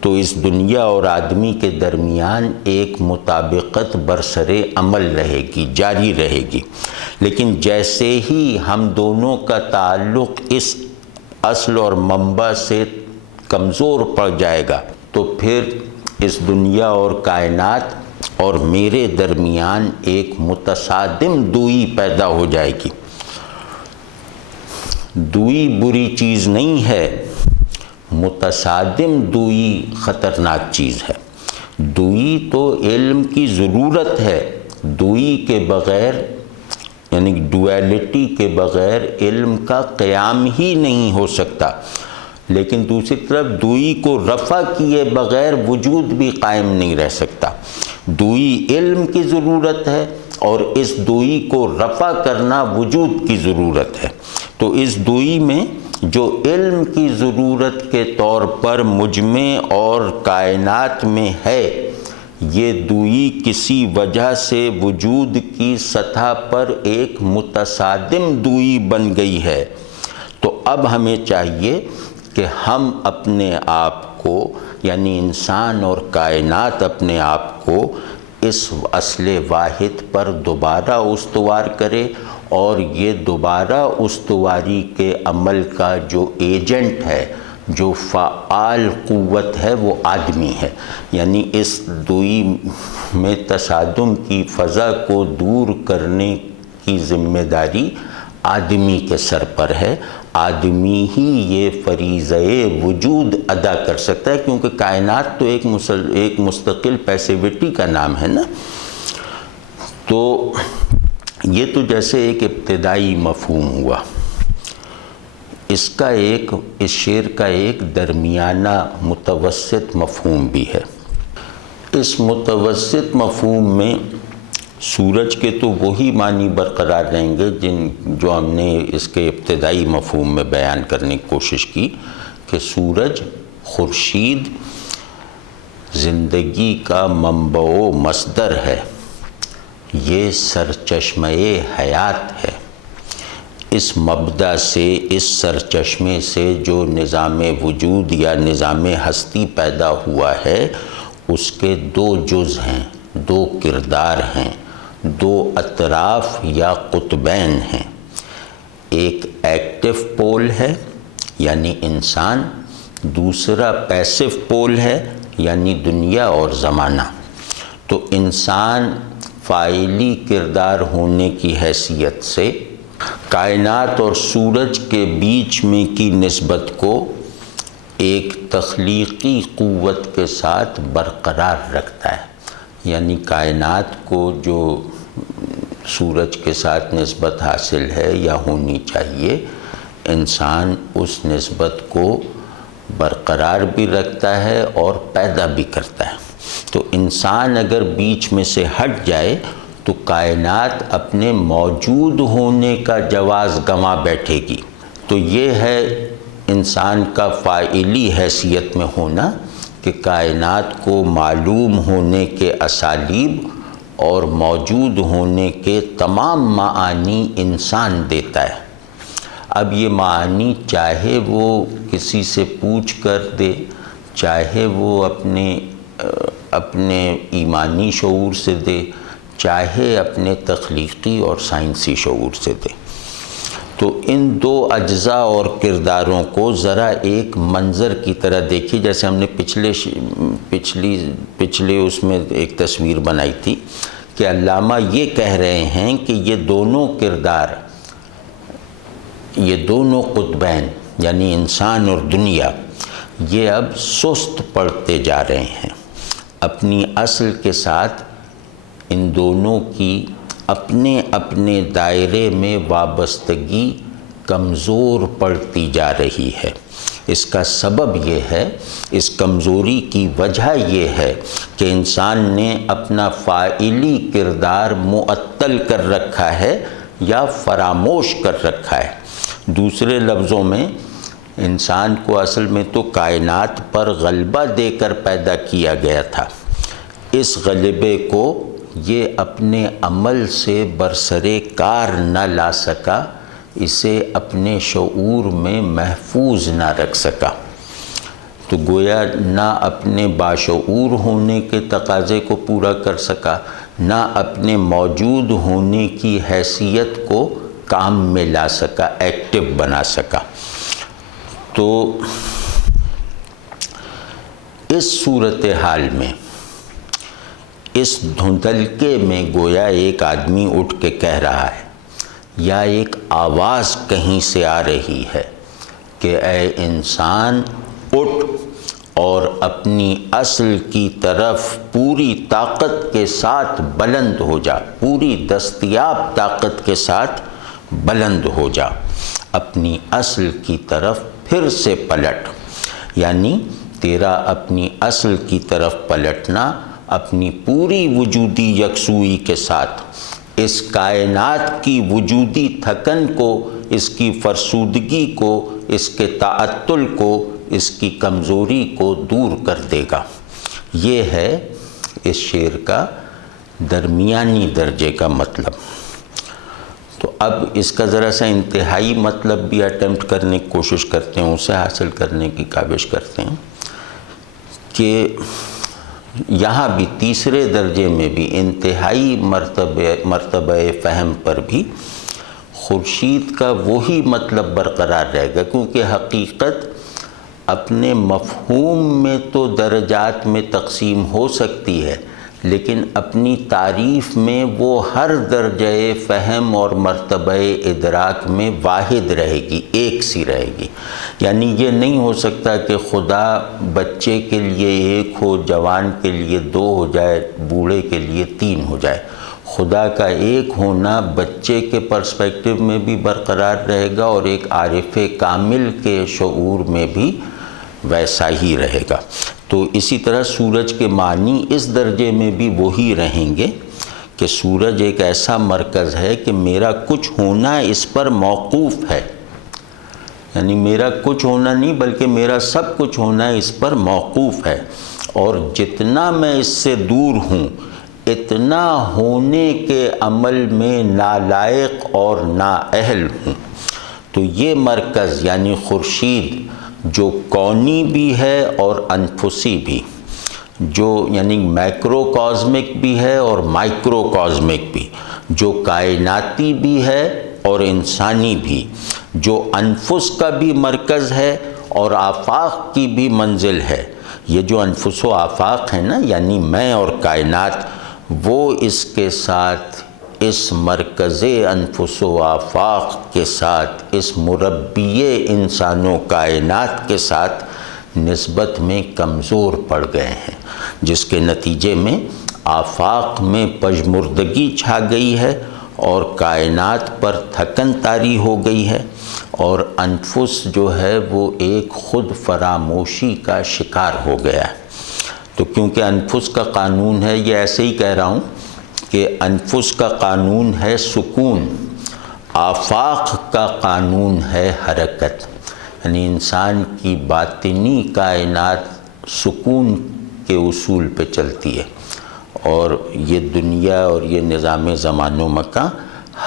تو اس دنیا اور آدمی کے درمیان ایک مطابقت برسر عمل رہے گی، جاری رہے گی۔ لیکن جیسے ہی ہم دونوں کا تعلق اس اصل اور منبع سے کمزور پڑ جائے گا تو پھر اس دنیا اور کائنات اور میرے درمیان ایک متصادم دوئی پیدا ہو جائے گی۔ دوئی بری چیز نہیں ہے، متصادم دوئی خطرناک چیز ہے۔ دوئی تو علم کی ضرورت ہے، دوئی کے بغیر یعنی ڈویلٹی کے بغیر علم کا قیام ہی نہیں ہو سکتا، لیکن دوسری طرف دوئی کو رفع کیے بغیر وجود بھی قائم نہیں رہ سکتا۔ دوئی علم کی ضرورت ہے اور اس دوئی کو رفع کرنا وجود کی ضرورت ہے۔ تو اس دوئی میں جو علم کی ضرورت کے طور پر مجمع اور کائنات میں ہے، یہ دوئی کسی وجہ سے وجود کی سطح پر ایک متصادم دوئی بن گئی ہے۔ تو اب ہمیں چاہیے کہ ہم اپنے آپ کو، یعنی انسان اور کائنات اپنے آپ کو اس اصل واحد پر دوبارہ استوار کرے، اور یہ دوبارہ استواری کے عمل کا جو ایجنٹ ہے، جو فعال قوت ہے، وہ آدمی ہے۔ یعنی اس دوئی میں تصادم کی فضا کو دور کرنے کی ذمہ داری آدمی کے سر پر ہے۔ آدمی ہی یہ فریضہ وجود ادا کر سکتا ہے، کیونکہ کائنات تو ایک مستقل پیسیوٹی کا نام ہے نا۔ تو یہ تو جیسے ایک ابتدائی مفہوم ہوا۔ اس شعر کا ایک درمیانہ متوسط مفہوم بھی ہے۔ اس متوسط مفہوم میں سورج کے تو وہی معنی برقرار رہیں گے جو ہم نے اس کے ابتدائی مفہوم میں بیان کرنے کی کوشش کی، کہ سورج، خورشید زندگی کا منبع و مصدر ہے، یہ سرچشمہ حیات ہے۔ اس مبدا سے، اس سرچشمے سے جو نظام وجود یا نظام ہستی پیدا ہوا ہے، اس کے دو جز ہیں، دو کردار ہیں، دو اطراف یا قطبین ہیں۔ ایک ایکٹیو پول ہے یعنی انسان، دوسرا پیسو پول ہے یعنی دنیا اور زمانہ۔ تو انسان فاعلی کردار ہونے کی حیثیت سے کائنات اور سورج کے بیچ میں کی نسبت کو ایک تخلیقی قوت کے ساتھ برقرار رکھتا ہے۔ یعنی کائنات کو جو سورج کے ساتھ نسبت حاصل ہے یا ہونی چاہیے، انسان اس نسبت کو برقرار بھی رکھتا ہے اور پیدا بھی کرتا ہے۔ تو انسان اگر بیچ میں سے ہٹ جائے تو کائنات اپنے موجود ہونے کا جواز گنوا بیٹھے گی۔ تو یہ ہے انسان کا فاعلی حیثیت میں ہونا، کہ کائنات کو معلوم ہونے کے اسالیب اور موجود ہونے کے تمام معانی انسان دیتا ہے۔ اب یہ معانی چاہے وہ کسی سے پوچھ کر دے، چاہے وہ اپنے ایمانی شعور سے دے، چاہے اپنے تخلیقی اور سائنسی شعور سے دے، تو ان دو اجزاء اور کرداروں کو ذرا ایک منظر کی طرح دیکھیے. جیسے ہم نے پچھلے اس میں ایک تصویر بنائی تھی کہ علامہ یہ کہہ رہے ہیں کہ یہ دونوں کردار، یہ دونوں قطبین یعنی انسان اور دنیا، یہ اب سست پڑتے جا رہے ہیں. اپنی اصل کے ساتھ ان دونوں کی اپنے اپنے دائرے میں وابستگی کمزور پڑتی جا رہی ہے. اس کا سبب یہ ہے، اس کمزوری کی وجہ یہ ہے کہ انسان نے اپنا فاعلی کردار معطل کر رکھا ہے یا فراموش کر رکھا ہے. دوسرے لفظوں میں انسان کو اصل میں تو کائنات پر غلبہ دے کر پیدا کیا گیا تھا. اس غلبے کو یہ اپنے عمل سے برسرے کار نہ لا سکا، اسے اپنے شعور میں محفوظ نہ رکھ سکا. تو گویا نہ اپنے باشعور ہونے کے تقاضے کو پورا کر سکا، نہ اپنے موجود ہونے کی حیثیت کو کام میں لا سکا، ایکٹیو بنا سکا. تو اس صورتحال میں، اس دھندلکے میں گویا ایک آدمی اٹھ کے کہہ رہا ہے یا ایک آواز کہیں سے آ رہی ہے کہ اے انسان اٹھ اور اپنی اصل کی طرف پوری طاقت کے ساتھ بلند ہو جا، پوری دستیاب طاقت کے ساتھ بلند ہو جا، اپنی اصل کی طرف پھر سے پلٹ. یعنی تیرا اپنی اصل کی طرف پلٹنا اپنی پوری وجودی یکسوئی کے ساتھ اس کائنات کی وجودی تھکن کو، اس کی فرسودگی کو، اس کے تعطل کو، اس کی کمزوری کو دور کر دے گا. یہ ہے اس شعر کا درمیانی درجے کا مطلب. تو اب اس کا ذرا سا انتہائی مطلب بھی اٹیمپٹ کرنے کی کوشش کرتے ہیں، اسے حاصل کرنے کی کاوش کرتے ہیں کہ یہاں بھی تیسرے درجے میں بھی انتہائی مرتبہ فہم پر بھی خورشید کا وہی مطلب برقرار رہے گا، کیونکہ حقیقت اپنے مفہوم میں تو درجات میں تقسیم ہو سکتی ہے، لیکن اپنی تعریف میں وہ ہر درجہ فہم اور مرتبہ ادراک میں واحد رہے گی، ایک سی رہے گی. یعنی یہ نہیں ہو سکتا کہ خدا بچے کے لیے ایک ہو، جوان کے لیے دو ہو جائے، بوڑھے کے لیے تین ہو جائے. خدا کا ایک ہونا بچے کے پرسپیکٹیو میں بھی برقرار رہے گا اور ایک عارف کامل کے شعور میں بھی ویسا ہی رہے گا. تو اسی طرح سورج کے معنی اس درجے میں بھی وہی رہیں گے کہ سورج ایک ایسا مرکز ہے کہ میرا کچھ ہونا اس پر موقوف ہے. یعنی میرا کچھ ہونا نہیں بلکہ میرا سب کچھ ہونا اس پر موقوف ہے، اور جتنا میں اس سے دور ہوں اتنا ہونے کے عمل میں نالائق اور نااہل ہوں. تو یہ مرکز یعنی خورشید جو کونی بھی ہے اور انفسی بھی، جو یعنی مائکرو کازمک بھی ہے اور مائکرو کازمک بھی، جو کائناتی بھی ہے اور انسانی بھی، جو انفس کا بھی مرکز ہے اور آفاق کی بھی منزل ہے. یہ جو انفس و آفاق ہے نا، یعنی میں اور کائنات، وہ اس کے ساتھ، اس مرکز انفس و آفاق کے ساتھ، اس مربی انسان و کائنات کے ساتھ نسبت میں کمزور پڑ گئے ہیں، جس کے نتیجے میں آفاق میں پژمردگی چھا گئی ہے اور کائنات پر تھکن طاری ہو گئی ہے، اور انفس جو ہے وہ ایک خود فراموشی کا شکار ہو گیا ہے. تو کیونکہ انفس کا قانون ہے، یہ ایسے ہی کہہ رہا ہوں کہ انفس کا قانون ہے سکون، آفاق کا قانون ہے حرکت. یعنی انسان کی باطنی کائنات سکون کے اصول پہ چلتی ہے، اور یہ دنیا اور یہ نظام زمان و مکان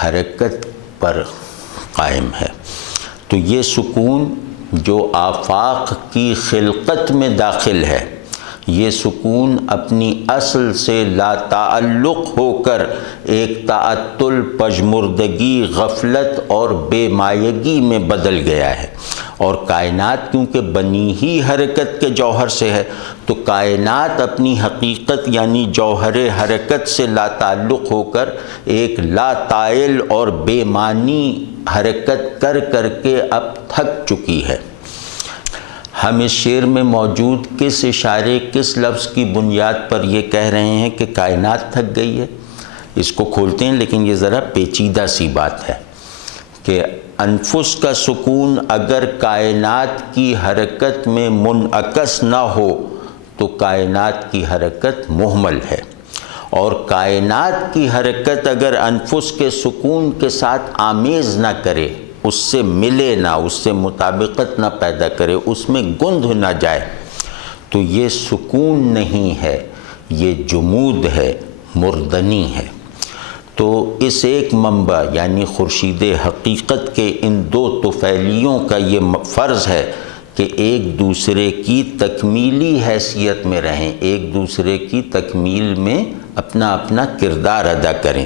حرکت پر قائم ہے. تو یہ سکون جو آفاق کی خلقت میں داخل ہے، یہ سکون اپنی اصل سے لا تعلق ہو کر ایک تعطل، پژمردگی، غفلت اور بے مایگی میں بدل گیا ہے۔ اور کائنات کیونکہ بنی ہی حرکت کے جوہر سے ہے، تو کائنات اپنی حقیقت یعنی جوہر حرکت سے لا تعلق ہو کر ایک لا طائل اور بے معنی حرکت کر کر کے اب تھک چکی ہے۔ ہم اس شعر میں موجود کس اشارے، کس لفظ کی بنیاد پر یہ کہہ رہے ہیں کہ کائنات تھک گئی ہے؟ اس کو کھولتے ہیں، لیکن یہ ذرا پیچیدہ سی بات ہے کہ انفس کا سکون اگر کائنات کی حرکت میں منعکس نہ ہو تو کائنات کی حرکت مہمل ہے، اور کائنات کی حرکت اگر انفس کے سکون کے ساتھ آمیز نہ کرے، اس سے ملے نہ، اس سے مطابقت نہ پیدا کرے، اس میں گندھ نہ جائے، تو یہ سکون نہیں ہے، یہ جمود ہے، مردنی ہے۔ تو اس ایک منبع یعنی خورشید حقیقت کے ان دو طفیلیوں کا یہ فرض ہے کہ ایک دوسرے کی تکمیلی حیثیت میں رہیں، ایک دوسرے کی تکمیل میں اپنا اپنا کردار ادا کریں۔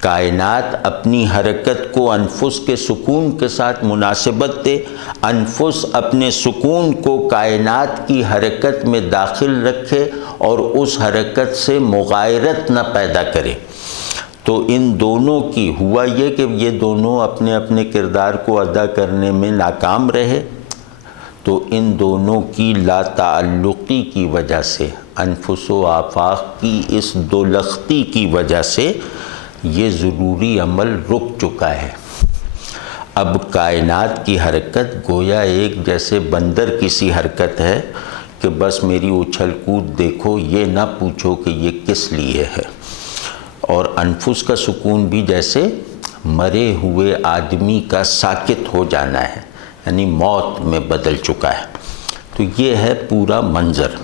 کائنات اپنی حرکت کو انفس کے سکون کے ساتھ مناسبت دے، انفس اپنے سکون کو کائنات کی حرکت میں داخل رکھے اور اس حرکت سے مغایرت نہ پیدا کرے۔ تو ان دونوں کی ہوا یہ کہ یہ دونوں اپنے اپنے کردار کو ادا کرنے میں ناکام رہے، تو ان دونوں کی لا تعلقی کی وجہ سے، انفس و آفاق کی اس دولختی کی وجہ سے یہ ضروری عمل رک چکا ہے۔ اب کائنات کی حرکت گویا ایک جیسے بندر کی سی حرکت ہے کہ بس میری اچھل کود دیکھو، یہ نہ پوچھو کہ یہ کس لیے ہے۔ اور انفس کا سکون بھی جیسے مرے ہوئے آدمی کا ساکت ہو جانا ہے، یعنی موت میں بدل چکا ہے۔ تو یہ ہے پورا منظر۔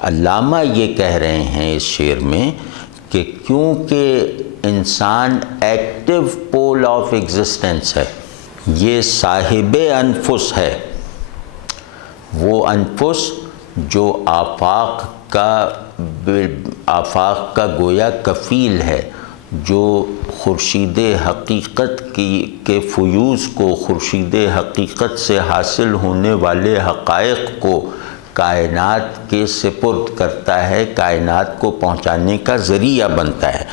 علامہ یہ کہہ رہے ہیں اس شعر میں کہ کیونکہ انسان ایکٹیو پول آف ایگزسٹنس ہے، یہ صاحب انفس ہے، وہ انفس جو آفاق کا گویا کفیل ہے، جو خورشید حقیقت کے فیوز کو، خورشید حقیقت سے حاصل ہونے والے حقائق کو کائنات کے سپرد کرتا ہے، کائنات کو پہنچانے کا ذریعہ بنتا ہے۔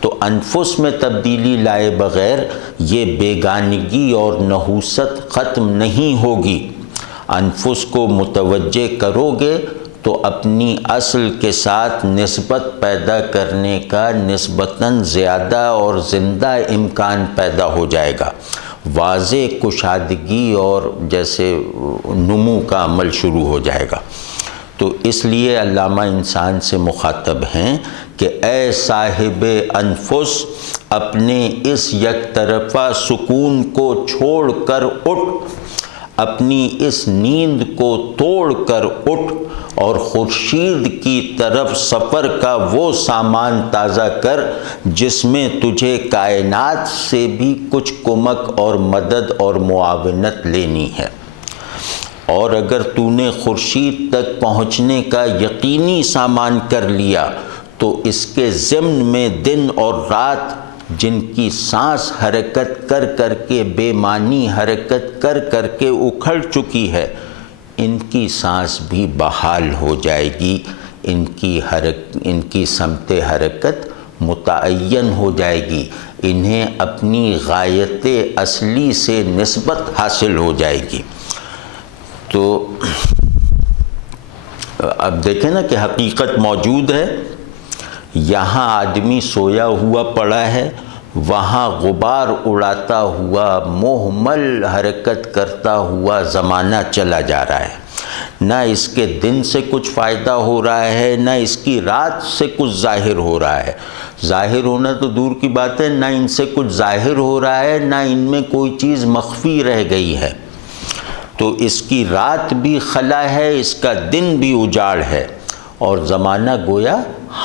تو انفس میں تبدیلی لائے بغیر یہ بیگانگی اور نحوست ختم نہیں ہوگی۔ انفس کو متوجہ کرو گے تو اپنی اصل کے ساتھ نسبت پیدا کرنے کا نسبتاً زیادہ اور زندہ امکان پیدا ہو جائے گا، واضح کشادگی اور جیسے نمو کا عمل شروع ہو جائے گا۔ تو اس لیے علامہ انسان سے مخاطب ہیں کہ اے صاحب انفس، اپنے اس یک طرفہ سکون کو چھوڑ کر اٹھ، اپنی اس نیند کو توڑ کر اٹھ اور خورشید کی طرف سفر کا وہ سامان تازہ کر جس میں تجھے کائنات سے بھی کچھ کمک اور مدد اور معاونت لینی ہے۔ اور اگر تو نے خورشید تک پہنچنے کا یقینی سامان کر لیا تو اس کے ضمن میں دن اور رات جن کی سانس حرکت کر کر کے، بے معنی حرکت کر کر کے اکھڑ چکی ہے، ان کی سانس بھی بحال ہو جائے گی، ان کی سمت حرکت متعین ہو جائے گی، انہیں اپنی غایت اصلی سے نسبت حاصل ہو جائے گی۔ تو اب دیکھیں نا کہ حقیقت موجود ہے، یہاں آدمی سویا ہوا پڑا ہے، وہاں غبار اڑاتا ہوا مہمل حرکت کرتا ہوا زمانہ چلا جا رہا ہے، نہ اس کے دن سے کچھ فائدہ ہو رہا ہے، نہ اس کی رات سے کچھ ظاہر ہو رہا ہے۔ ظاہر ہونا تو دور کی بات ہے، نہ ان سے کچھ ظاہر ہو رہا ہے، نہ ان میں کوئی چیز مخفی رہ گئی ہے۔ تو اس کی رات بھی خلا ہے، اس کا دن بھی اجاڑ ہے، اور زمانہ گویا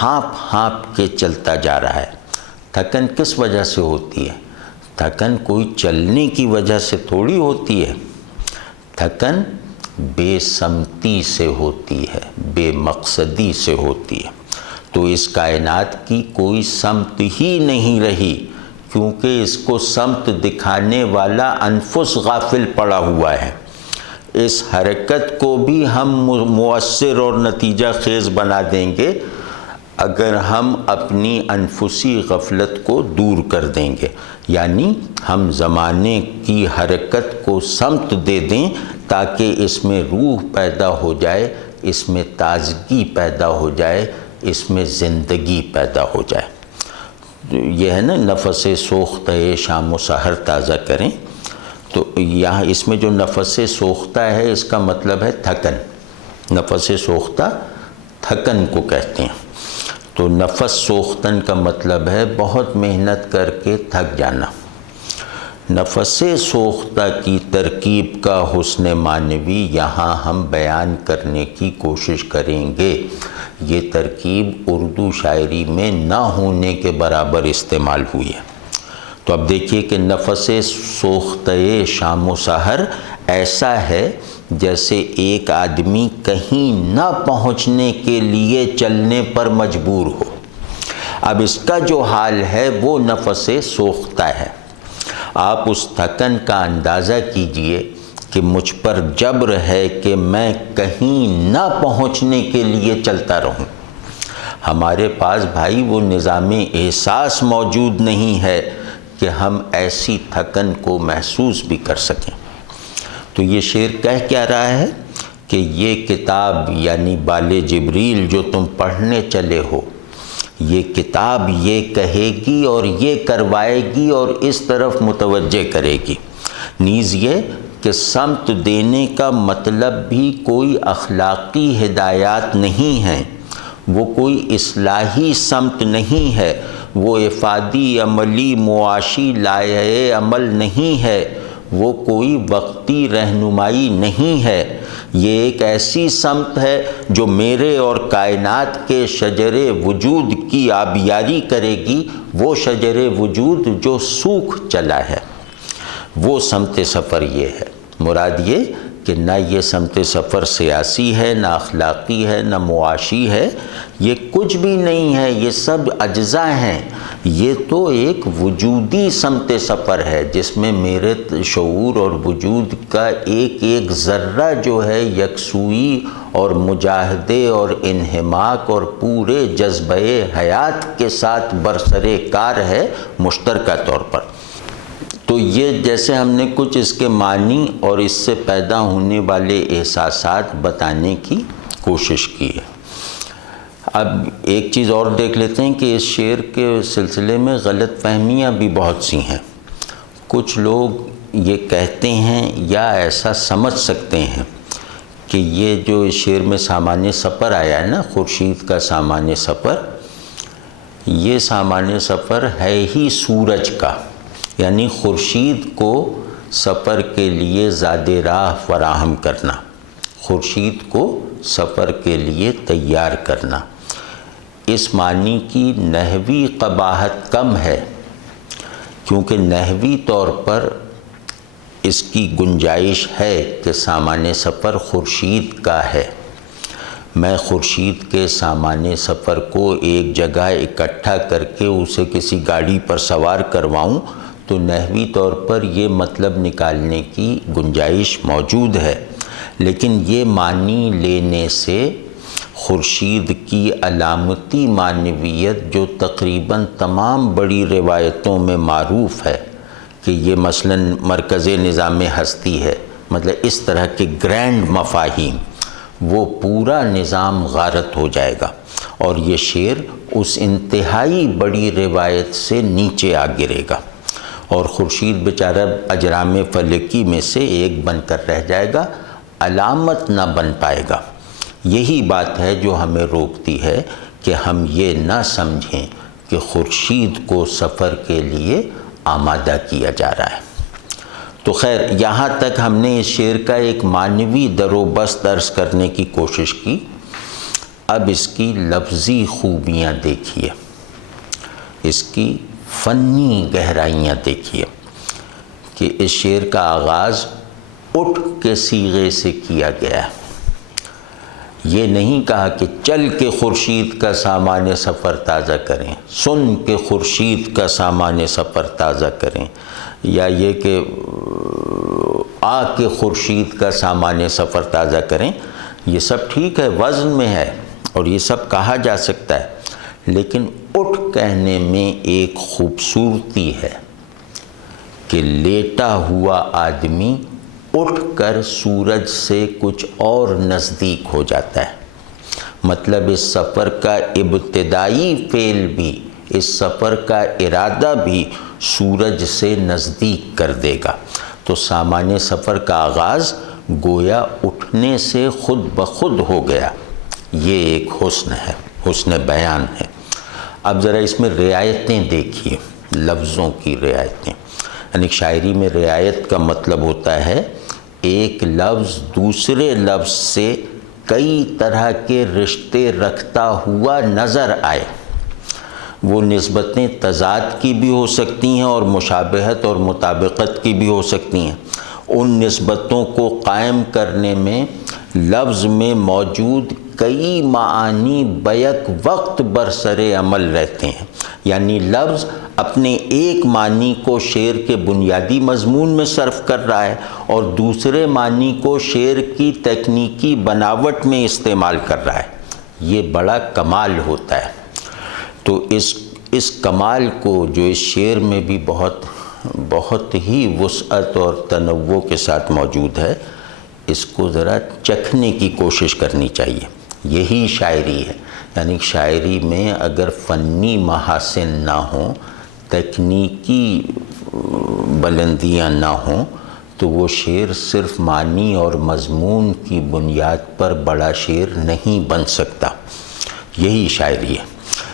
ہانپ ہانپ کے چلتا جا رہا ہے۔ تھکن کس وجہ سے ہوتی ہے؟ تھکن کوئی چلنے کی وجہ سے تھوڑی ہوتی ہے۔ تھکن بے سمتی سے ہوتی ہے، بے مقصدی سے ہوتی ہے۔ تو اس کائنات کی کوئی سمت ہی نہیں رہی، کیونکہ اس کو سمت دکھانے والا انفس غافل پڑا ہوا ہے۔ اس حرکت کو بھی ہم مؤثر اور نتیجہ خیز بنا دیں گے اگر ہم اپنی انفسی غفلت کو دور کر دیں گے، یعنی ہم زمانے کی حرکت کو سمت دے دیں تاکہ اس میں روح پیدا ہو جائے، اس میں تازگی پیدا ہو جائے، اس میں زندگی پیدا ہو جائے۔ یہ ہے نا نفس سوختہ شام و سحر تازہ کریں، تو یہاں اس میں جو نفس سوختہ ہے اس کا مطلب ہے تھکن۔ نفس سوختہ تھکن کو کہتے ہیں۔ تو نفس سوختن کا مطلب ہے بہت محنت کر کے تھک جانا۔ نفس سوختہ کی ترکیب کا حسن معنوی یہاں ہم بیان کرنے کی کوشش کریں گے۔ یہ ترکیب اردو شاعری میں نہ ہونے کے برابر استعمال ہوئی ہے۔ تو اب دیکھیے کہ نفس سوختہ شام و سحر ایسا ہے جیسے ایک آدمی کہیں نہ پہنچنے کے لیے چلنے پر مجبور ہو۔ اب اس کا جو حال ہے وہ نفس سوختہ ہے۔ آپ اس تھکن کا اندازہ کیجئے کہ مجھ پر جبر ہے کہ میں کہیں نہ پہنچنے کے لیے چلتا رہوں۔ ہمارے پاس بھائی وہ نظام احساس موجود نہیں ہے کہ ہم ایسی تھکن کو محسوس بھی کر سکیں۔ تو یہ شعر کہہ کیا رہا ہے کہ یہ کتاب یعنی بال جبریل جو تم پڑھنے چلے ہو، یہ کتاب یہ کہے گی اور یہ کروائے گی اور اس طرف متوجہ کرے گی۔ نیز یہ کہ سمت دینے کا مطلب بھی کوئی اخلاقی ہدایات نہیں ہیں، وہ کوئی اصلاحی سمت نہیں ہے، وہ افادی عملی معاشی لائحہ عمل نہیں ہے، وہ کوئی وقتی رہنمائی نہیں ہے۔ یہ ایک ایسی سمت ہے جو میرے اور کائنات کے شجر وجود کی آبیاری کرے گی، وہ شجر وجود جو سوکھ چلا ہے۔ وہ سمت سفر یہ ہے۔ مراد یہ کہ نہ یہ سمت سفر سیاسی ہے، نہ اخلاقی ہے، نہ معاشی ہے، یہ کچھ بھی نہیں ہے، یہ سب اجزاء ہیں۔ یہ تو ایک وجودی سمت سفر ہے جس میں میرے شعور اور وجود کا ایک ایک ذرہ جو ہے یکسوئی اور مجاہدے اور انہماک اور پورے جذبہ حیات کے ساتھ برسرے کار ہے مشترکہ طور پر۔ تو یہ جیسے ہم نے کچھ اس کے معنی اور اس سے پیدا ہونے والے احساسات بتانے کی کوشش کی ہے۔ اب ایک چیز اور دیکھ لیتے ہیں کہ اس شعر کے سلسلے میں غلط فہمیاں بھی بہت سی ہیں۔ کچھ لوگ یہ کہتے ہیں یا ایسا سمجھ سکتے ہیں کہ یہ جو اس شعر میں سامان سفر آیا ہے نا، خورشید کا سامان سفر، یہ سامان سفر ہے ہی سورج کا، یعنی خورشید کو سفر کے لیے زاد راہ فراہم کرنا، خورشید کو سفر کے لیے تیار کرنا۔ اس معنی کی نحوی قباحت کم ہے، کیونکہ نحوی طور پر اس کی گنجائش ہے کہ سامان سفر خورشید کا ہے۔ میں خورشید کے سامان سفر کو ایک جگہ اکٹھا کر کے اسے کسی گاڑی پر سوار کرواؤں تو نحوی طور پر یہ مطلب نکالنے کی گنجائش موجود ہے، لیکن یہ معنی لینے سے خورشید کی علامتی معنویت جو تقریباً تمام بڑی روایتوں میں معروف ہے کہ یہ مثلاً مرکز نظام ہستی ہے، مطلب اس طرح کے گرینڈ مفاہیم، وہ پورا نظام غارت ہو جائے گا اور یہ شعر اس انتہائی بڑی روایت سے نیچے آ گرے گا اور خورشید بیچارہ اجرام فلکی میں سے ایک بن کر رہ جائے گا، علامت نہ بن پائے گا۔ یہی بات ہے جو ہمیں روکتی ہے کہ ہم یہ نہ سمجھیں کہ خورشید کو سفر کے لیے آمادہ کیا جا رہا ہے۔ تو خیر یہاں تک ہم نے اس شعر کا ایک معنوی در و بست عرض کرنے کی کوشش کی۔ اب اس کی لفظی خوبیاں دیکھیے، اس کی فنی گہرائیاں دیکھیے کہ اس شعر کا آغاز اٹھ کے صیغے سے کیا گیا ہے۔ یہ نہیں کہا کہ چل کے خورشید کا سامان سفر تازہ کریں، سن کے خورشید کا سامان سفر تازہ کریں، یا یہ کہ آ کے خورشید کا سامان سفر تازہ کریں۔ یہ سب ٹھیک ہے، وزن میں ہے اور یہ سب کہا جا سکتا ہے، لیکن اٹھ کہنے میں ایک خوبصورتی ہے کہ لیٹا ہوا آدمی اٹھ کر سورج سے کچھ اور نزدیک ہو جاتا ہے۔ مطلب اس سفر کا ابتدائی فعل بھی، اس سفر کا ارادہ بھی سورج سے نزدیک کر دے گا۔ تو سامان سفر کا آغاز گویا اٹھنے سے خود بخود ہو گیا۔ یہ ایک حسن ہے، حسن بیان ہے۔ اب ذرا اس میں رعایتیں دیکھیے، لفظوں کی رعایتیں۔ یعنی شاعری میں رعایت کا مطلب ہوتا ہے ایک لفظ دوسرے لفظ سے کئی طرح کے رشتے رکھتا ہوا نظر آئے۔ وہ نسبتیں تضاد کی بھی ہو سکتی ہیں اور مشابہت اور مطابقت کی بھی ہو سکتی ہیں۔ ان نسبتوں کو قائم کرنے میں لفظ میں موجود کئی معانی بیک وقت برسر عمل رہتے ہیں۔ یعنی لفظ اپنے ایک معنی کو شعر کے بنیادی مضمون میں صرف کر رہا ہے اور دوسرے معنی کو شعر کی تکنیکی بناوٹ میں استعمال کر رہا ہے۔ یہ بڑا کمال ہوتا ہے۔ تو اس کمال کو جو اس شعر میں بھی بہت ہی وسعت اور تنوع کے ساتھ موجود ہے، اس کو ذرا چکھنے کی کوشش کرنی چاہیے۔ یہی شاعری ہے۔ یعنی شاعری میں اگر فنی محاسن نہ ہوں، تکنیکی بلندیاں نہ ہوں، تو وہ شعر صرف معنی اور مضمون کی بنیاد پر بڑا شعر نہیں بن سکتا۔ یہی شاعری ہے۔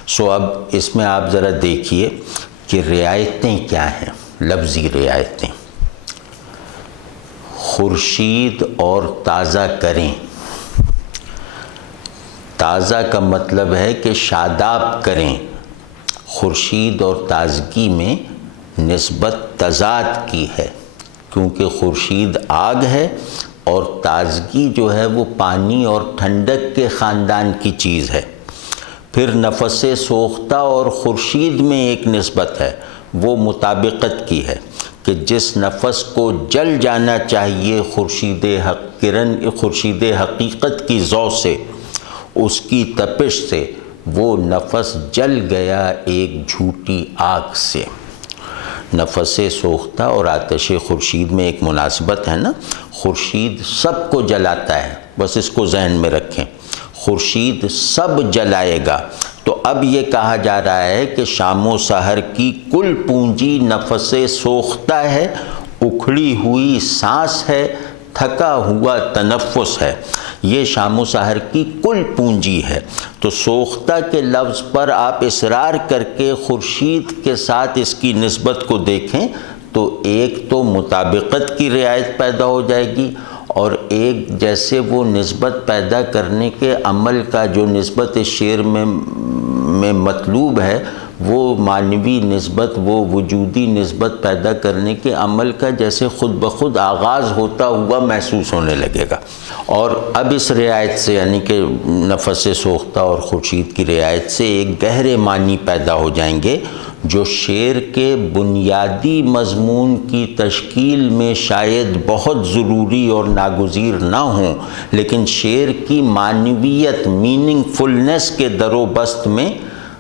سو اب اس میں آپ ذرا دیکھیے کہ رعایتیں کیا ہیں، لفظی رعایتیں۔ خورشید اور تازہ کریں۔ تازہ کا مطلب ہے کہ شاداب کریں۔ خورشید اور تازگی میں نسبت تضاد کی ہے، کیونکہ خورشید آگ ہے اور تازگی جو ہے وہ پانی اور ٹھنڈک کے خاندان کی چیز ہے۔ پھر نفس سوختہ اور خورشید میں ایک نسبت ہے، وہ مطابقت کی ہے کہ جس نفس کو جل جانا چاہیے خورشید حقیقت کی ضوء سے، اس کی تپش سے، وہ نفس جل گیا ایک جھوٹی آگ سے۔ نفس سوختہ اور آتش خورشید میں ایک مناسبت ہے نا۔ خورشید سب کو جلاتا ہے، بس اس کو ذہن میں رکھیں۔ خورشید سب جلائے گا۔ تو اب یہ کہا جا رہا ہے کہ شام و سحر کی کل پونجی نفس سوختہ ہے، اکھڑی ہوئی سانس ہے، تھکا ہوا تنفس ہے۔ یہ شام و سحر کی کل پونجی ہے۔ تو سوختہ کے لفظ پر آپ اصرار کر کے خورشید کے ساتھ اس کی نسبت کو دیکھیں تو ایک تو مطابقت کی رعایت پیدا ہو جائے گی، اور ایک جیسے وہ نسبت پیدا کرنے کے عمل کا جو نسبت اس شعر میں مطلوب ہے، وہ معنوی نسبت، وہ وجودی نسبت پیدا کرنے کے عمل کا جیسے خود بخود آغاز ہوتا ہوا محسوس ہونے لگے گا۔ اور اب اس رعایت سے، یعنی کہ نفس سوختہ اور خورشید کی رعایت سے ایک گہرے معنی پیدا ہو جائیں گے جو شعر کے بنیادی مضمون کی تشکیل میں شاید بہت ضروری اور ناگزیر نہ ہوں، لیکن شعر کی معنویت، میننگ فلنس کے در و بست میں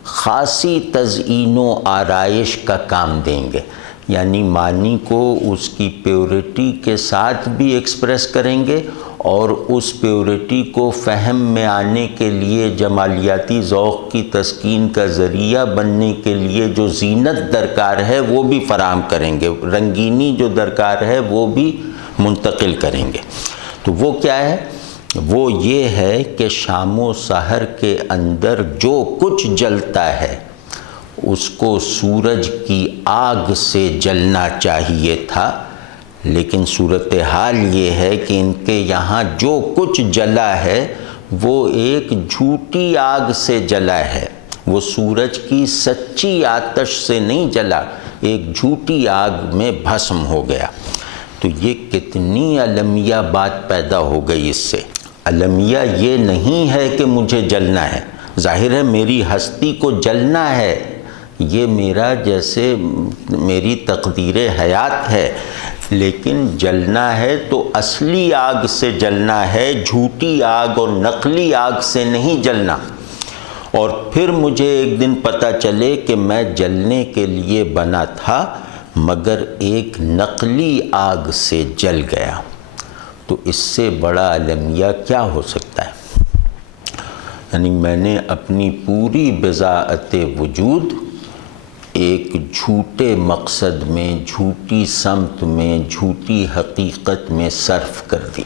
خاصی تزئین و آرائش کا کام دیں گے۔ یعنی معنی کو اس کی پیورٹی کے ساتھ بھی ایکسپریس کریں گے، اور اس پیورٹی کو فہم میں آنے کے لیے جمالیاتی ذوق کی تسکین کا ذریعہ بننے کے لیے جو زینت درکار ہے وہ بھی فراہم کریں گے، رنگینی جو درکار ہے وہ بھی منتقل کریں گے۔ تو وہ کیا ہے؟ وہ یہ ہے کہ شام و سحر کے اندر جو کچھ جلتا ہے اس کو سورج کی آگ سے جلنا چاہیے تھا، لیکن صورتحال یہ ہے کہ ان کے یہاں جو کچھ جلا ہے وہ ایک جھوٹی آگ سے جلا ہے، وہ سورج کی سچی آتش سے نہیں جلا، ایک جھوٹی آگ میں بھسم ہو گیا۔ تو یہ کتنی المیہ بات پیدا ہو گئی اس سے۔ المیہ یہ نہیں ہے کہ مجھے جلنا ہے، ظاہر ہے میری ہستی کو جلنا ہے، یہ میرا جیسے میری تقدیر حیات ہے، لیکن جلنا ہے تو اصلی آگ سے جلنا ہے، جھوٹی آگ اور نقلی آگ سے نہیں جلنا۔ اور پھر مجھے ایک دن پتہ چلے کہ میں جلنے کے لیے بنا تھا مگر ایک نقلی آگ سے جل گیا، تو اس سے بڑا المیہ کیا ہو سکتا ہے؟ یعنی میں نے اپنی پوری بضاعت وجود ایک جھوٹے مقصد میں، جھوٹی سمت میں، جھوٹی حقیقت میں صرف کر دی۔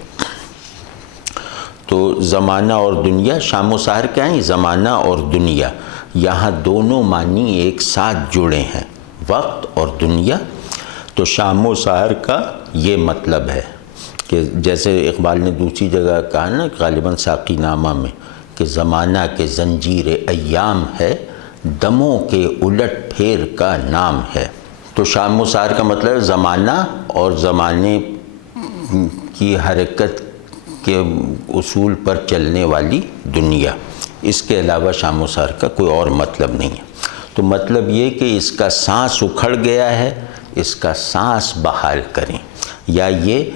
تو زمانہ اور دنیا، شام و سحر کیا ہیں؟ زمانہ اور دنیا، یہاں دونوں معنی ایک ساتھ جڑے ہیں، وقت اور دنیا۔ تو شام و سحر کا یہ مطلب ہے کہ جیسے اقبال نے دوسری جگہ کہا نا، غالباً ساقی نامہ میں، کہ زمانہ کے زنجیر ایام ہے، دموں کے الٹ پھیر کا نام ہے۔ تو شام و سحر کا مطلب زمانہ اور زمانے کی حرکت کے اصول پر چلنے والی دنیا، اس کے علاوہ شام و سحر کا کوئی اور مطلب نہیں ہے۔ تو مطلب یہ کہ اس کا سانس اکھڑ گیا ہے، اس کا سانس بحال کریں، یا یہ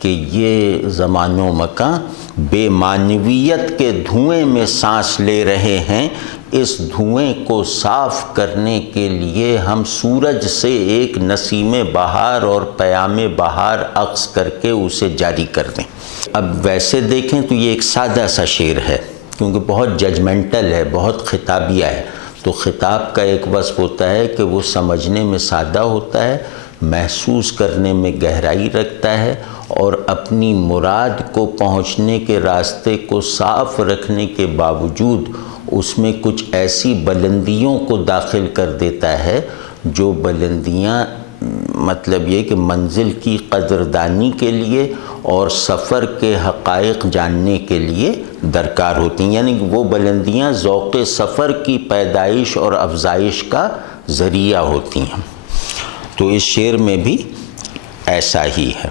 کہ یہ زمان و مکان بے معنویت کے دھوئیں میں سانس لے رہے ہیں، اس دھوئیں کو صاف کرنے کے لیے ہم سورج سے ایک نسیم بہار اور پیام بہار اخذ کر کے اسے جاری کر دیں۔ اب ویسے دیکھیں تو یہ ایک سادہ سا شعر ہے، کیونکہ بہت ججمنٹل ہے، بہت خطابیہ ہے۔ تو خطاب کا ایک وصف ہوتا ہے کہ وہ سمجھنے میں سادہ ہوتا ہے، محسوس کرنے میں گہرائی رکھتا ہے، اور اپنی مراد کو پہنچنے کے راستے کو صاف رکھنے کے باوجود اس میں کچھ ایسی بلندیوں کو داخل کر دیتا ہے جو بلندیاں مطلب یہ کہ منزل کی قدردانی کے لیے اور سفر کے حقائق جاننے کے لیے درکار ہوتی ہیں، یعنی وہ بلندیاں ذوق سفر کی پیدائش اور افزائش کا ذریعہ ہوتی ہیں۔ تو اس شعر میں بھی ایسا ہی ہے۔